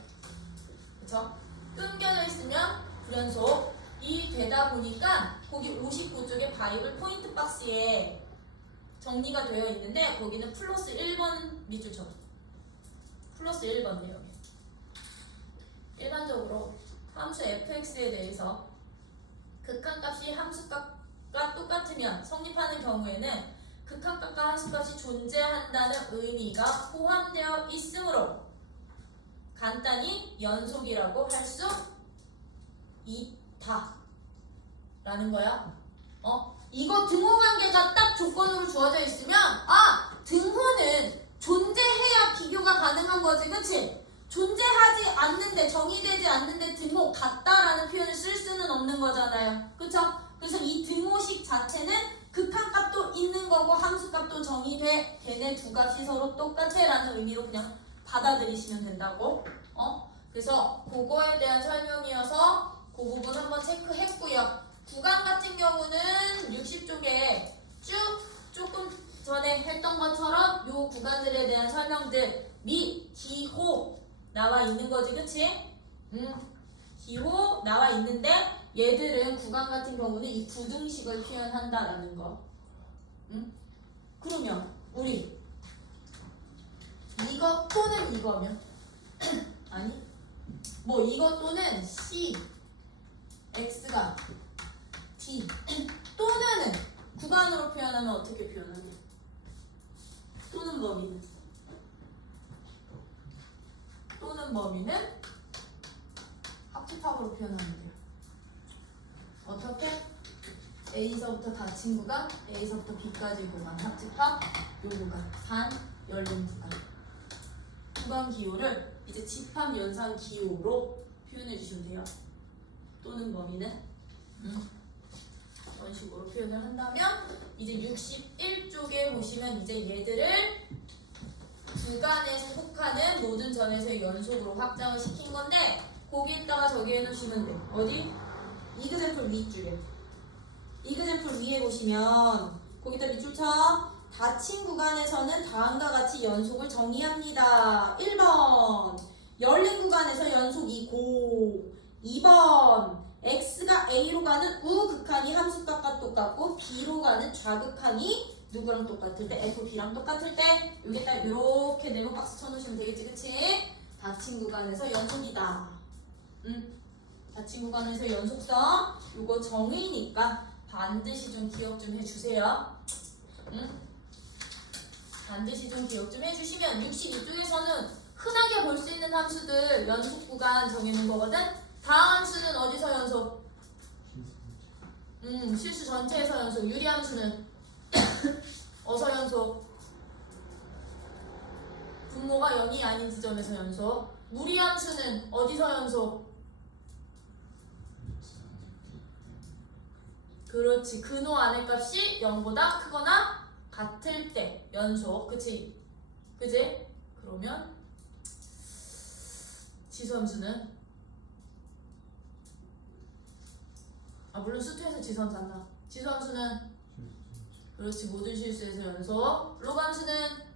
그쵸? 끊겨져 있으면 불연속이 되다 보니까 거기 59쪽에 바이블 포인트 박스에 정리가 되어 있는데 거기는 플러스 1번 밑줄처럼 플러스 1번 내용이에요. 일반적으로 함수 fx에 대해서 극한값이 함수값과 똑같으면 성립하는 경우에는 극한값과 함수값이 존재한다는 의미가 포함되어 있으므로 간단히 연속이라고 할 수 있다 라는 거야. 이거 등호 관계가 딱 조건으로 주어져 있으면 등호는 존재해야 비교가 가능한 거지. 그치? 존재하지 않는데 정의되지 않는데 등호 같다라는 표현을 쓸 수는 없는 거잖아요. 그쵸? 그래서 이 등호식 자체는 극한값도 있는 거고 함수값도 정의돼. 걔네 두 값이 서로 똑같아 라는 의미로 그냥 받아들이시면 된다고. 그래서 그거에 대한 설명이어서 그 부분 한번 체크했고요. 구간 같은 경우는 60쪽에 쭉 조금 전에 했던 것처럼 요 구간들에 대한 설명들 미, 기호 나와 있는 거지. 그치? 기호 나와 있는데 얘들은 구간 같은 경우는 이 부등식을 표현한다라는 거. 그러면 우리 이거 또는 이거면 아니 뭐 이거 또는 C X가 D 또는 구간으로 표현하면 어떻게 표현하냐? 또는 범위는 합집합으로 표현하면 돼요. 어떻게? A서부터 닫힌 구간, A서부터 B까지 구간 합집합, 요 구간 반 열린 구간. 구간 기호를 이제 집합 연산 기호로 표현해 주시면 돼요. 또는 범위는 이런 식으로 표현을 한다면 이제 61쪽에 보시면 이제 얘들을 구간에 속하는 모든 점에서의 연속으로 확장을 시킨 건데 거기에다가 저기 해놓으시면 돼요. 어디? 이그젠플 윗줄에 이그젠플 위에 보시면 거기다 밑줄 쳐. 닫힌 구간에서는 다음과 같이 연속을 정의합니다. 1번 열린 구간에서 연속이 고 2번 x가 a로 가는 우극한이 함수값과 똑같고 b로 가는 좌극한이 누구랑 똑같을 때? fb랑 똑같을 때 여기다 이렇게 네모 박스 쳐놓으시면 되겠지. 그치? 닫힌 구간에서 연속이다. 닫힌 구간에서 연속성 이거 정의니까 반드시 좀 기억 좀 해주세요. 반드시 좀 기억 좀 해주시면 62쪽에서는 흔하게 볼 수 있는 함수들 연속 구간 정해놓은 거거든. 다음 함수는 어디서 연속? 실수 전체에서 연속. 유리함수는 어서 연속? 분모가 0이 아닌 지점에서 연속. 무리함수는 어디서 연속? 그렇지. 근호 안의 값이 0보다 크거나 같을 때 연속. 그치? 그치? 그러면 지수함수는 물론 수투에서 지수함수 한다. 지수함수는 그렇지. 모든 실수에서 연속. 로감수는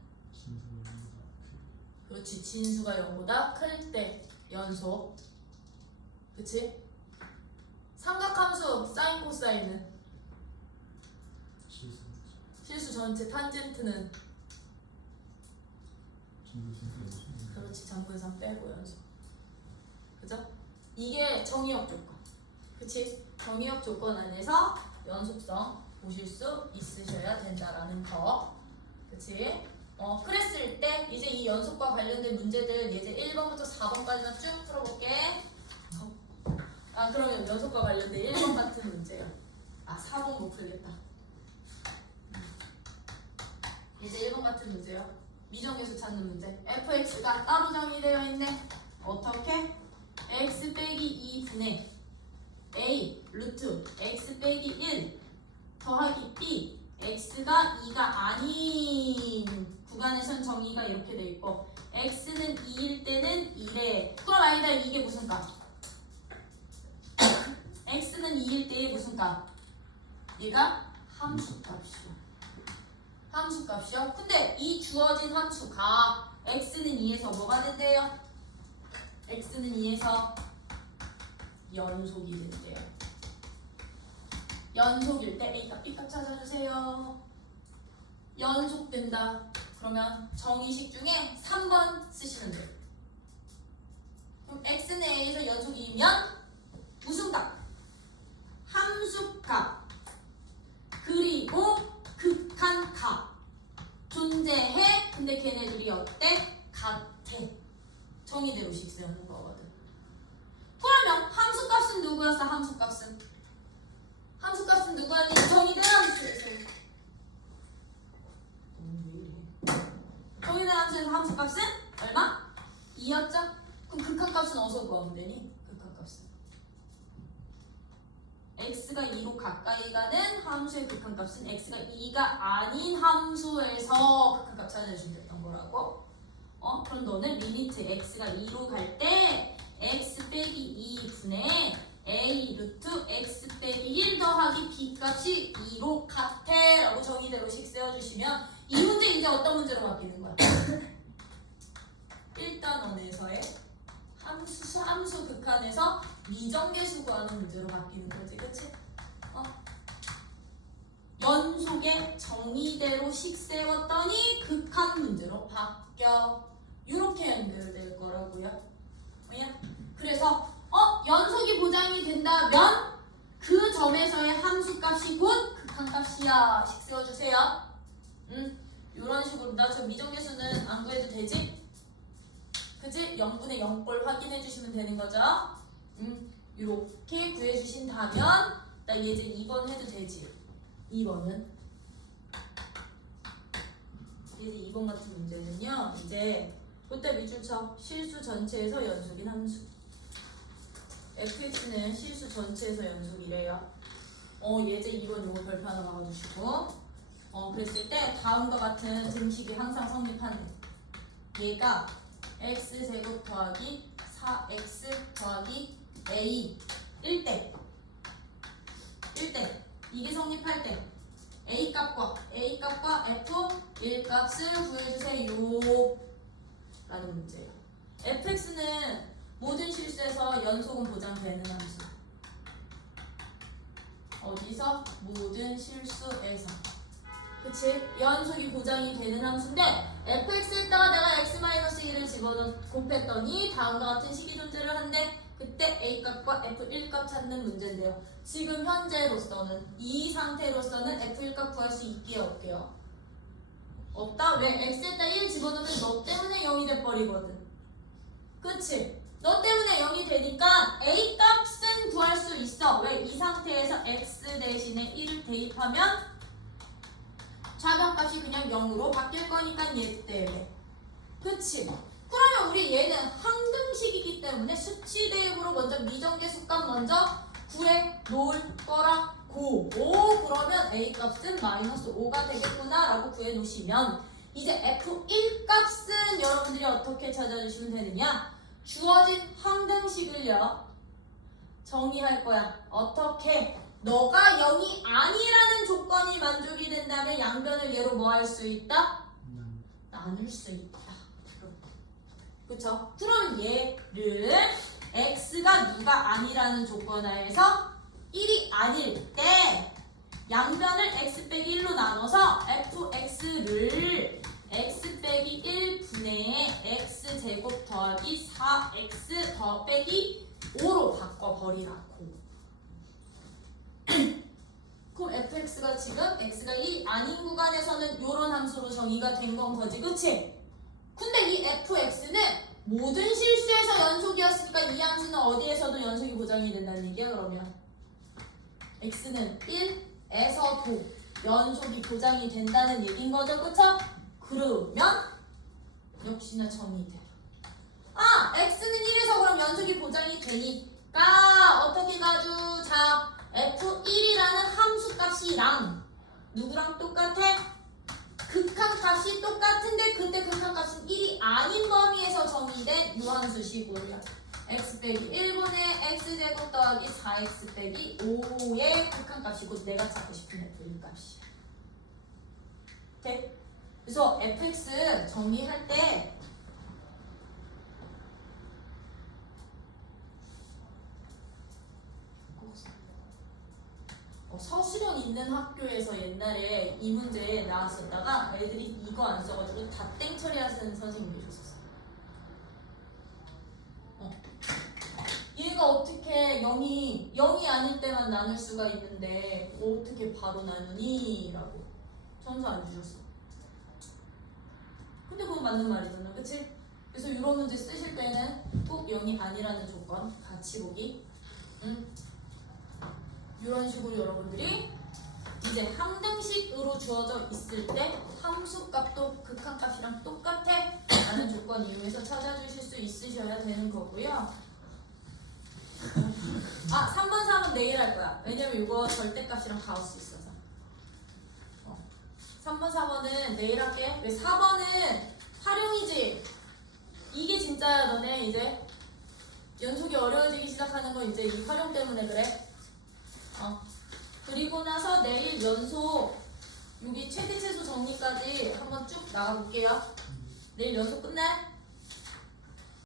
그렇지. 진수가 0보다 클 때 연속. 그치? 삼각함수 사인 코사인은 실수 전체. 탄젠트는 그렇지. 점근상 빼고 연속. 그죠? 이게 정의역 조건. 그치? 정의역 조건 안에서 연속성 보실 수 있으셔야 된다라는 거. 그치? 그랬을 때 이제 이 연속과 관련된 문제들 이제 1번부터 4번까지만 쭉 풀어볼게. 그러면 연속과 관련된 1번 같은 문제야. 4번 못 풀겠다. 이제 1번 같은 문제요. 미정계수 찾는 문제. fx가 따로 정의되어 있네. 어떻게? x 빼기 2분의 a 루트 x 빼기 1 더하기 b x가 2가 아닌 구간에선 정의가 이렇게 돼 있고 x는 2일 때는 1에 그럼 아니다. 이게 무슨 값? x는 2일 때의 무슨 값? 얘가 함수값이요. 함수값이요? 근데 이 주어진 함수가 x는 2에서 뭐가 된대요? x는 2에서 연속이 된대요. 연속일 때 A값 B값 찾아주세요. 연속된다. 그러면 정의식 중에 3번 쓰시면 돼요. 그럼 x는 A에서 연속이면 무슨 값? 함수값 그리고 극한값 존재해. 근데 걔네들이 어때? 같아. 정의대로식 쓰는 거거든. 그러면 함수값은 누구였어? 함수값은 누구였니? 정의대 함수에서. 정의대 함수에서 함수값은 얼마? 2였죠? 그럼 극한값은 어디서 구하면 되니? 극한값은 x가 2로 가까이 가는 함수의 극한값은 x가 2가 아닌 함수에서 극한값 찾아주시면 됐던 거라고. 그럼 너는 리미트 x가 2로 갈 때 x 빼기 2분의 a 루트 x 빼기 1 더하기 b 값이 2로 같아 라고 정의대로식 세워주시면 이 문제 이제 어떤 문제로 바뀌는 거야? 1단원에서의 함수 극한에서 미정계수 구하는 문제로 바뀌는 거지. 그치? 연속의 정의대로식 세웠더니 극한 문제로 바뀌어. 이렇게 연결될 거라고요. 그래서 연속이 보장이 된다면 그 점에서의 함수값이 곧 극한값이야. 식 세워주세요. 이런 식으로. 나 저 미정계수는 안 구해도 되지? 그치? 0분의 0꼴 확인해 주시면 되는 거죠. 이렇게 구해주신다면 나 이제 2번 해도 되지. 2번은 이제 2번 같은 문제는요. 이제 그때 밑줄쳐. 실수 전체에서 연속인 함수. fx는 실수 전체에서 연속이래요. 예제 2번 요거 별표 하나 박아주시고. 그랬을 때 다음과 같은 등식이 항상 성립하네. 얘가 x제곱 더하기 4x 더하기 a 1대 이게 성립할 때 A값과 F1 값을 구해주세요 라는 문제예요. fx는 모든 실수에서 연속은 보장되는 함수. 어디서? 모든 실수에서. 그치? 연속이 보장이 되는 함수인데 fx에다가 내가 x-1을 곱했더니 다음과 같은 식이 존재를 한대. 그때 A값과 F1값 찾는 문제인데요. 지금 현재로서는 이 상태로서는 F1값 구할 수 있게요? 없게요? 없다? 왜? X에다 1 집어넣으면 너 때문에 0이 돼버리거든. 그치? 너 때문에 0이 되니까 A값은 구할 수 있어. 왜? 이 상태에서 X 대신에 1을 대입하면 좌변값이 그냥 0으로 바뀔 거니까 얘 때문에. 그치? 그러면 우리 얘는 항등식이기 때문에 수치 대입으로 먼저 미정계수값 먼저 구해 놓을 거라고. 그러면 A값은 -5가 되겠구나 라고 구해 놓으시면 이제 F1 값은 여러분들이 어떻게 찾아주시면 되느냐? 주어진 항등식을요 정의할 거야. 어떻게? 너가 0이 아니라는 조건이 만족이 된다면 양변을 얘로 뭐 할 수 있다? 나눌 수 있다. 그쵸? 그럼 얘를 x가 누가 아니라는 조건 하에서 1이 아닐 때 양변을 x 빼기 1로 나눠서 fx를 x 빼기 1분의 x제곱 더하기 4x 더 빼기 5로 바꿔버리라고. 그럼 fx가 지금 x가 1이 아닌 구간에서는 이런 함수로 정의가 된 건 거지, 그치? 근데 이 fx는 모든 실수에서 연속이었으니까 이 함수는 어디에서도 연속이 보장이 된다는 얘기야. 그러면 x는 1에서도 연속이 보장이 된다는 얘기인 거죠, 그쵸? 그러면 역시나 정의대로 x는 1에서 그럼 연속이 보장이 되니까 어떻게 가주? 자, f1이라는 함수값이랑 누구랑 똑같아? 극한값이 똑같은데 그때 극한값은 1이 아닌 범위에서 정의된 무함수식이고요. x 빼기 1분의 x제곱 더하기 4x 빼기 5의 극한값이고 내가 찾고 싶은 f1 값이야. 오케이? 그래서 fx 정리할 때 서술형 있는 학교에서 옛날에 이 문제 나왔었다가 애들이 이거 안 써가지고 다 땡 처리하시는 선생님이 계셨었어. 얘가 어떻게 0이 아닐 때만 나눌 수가 있는데 어떻게 바로 나누니? 라고 점수 안 주셨어. 근데 그건 맞는 말이잖아, 그치? 그래서 이런 문제 쓰실 때는 꼭 0이 아니라는 조건 같이 보기. 이런 식으로 여러분들이 이제 항등식으로 주어져 있을 때 함수값도 극한값이랑 똑같아 라는 조건 이용해서 찾아주실 수 있으셔야 되는 거고요. 3번 4번 내일 할 거야. 왜냐면 이거 절대값이랑 가우스 있어서. 3번 4번은 내일 할게. 왜 4번은 활용이지. 이게 진짜야. 너네 이제 연속이 어려워지기 시작하는 건 이제 이 활용 때문에 그래. 그리고 나서 내일 연속 여기 최대 최소 정리까지 한번 쭉 나가볼게요. 내일 연속 끝내.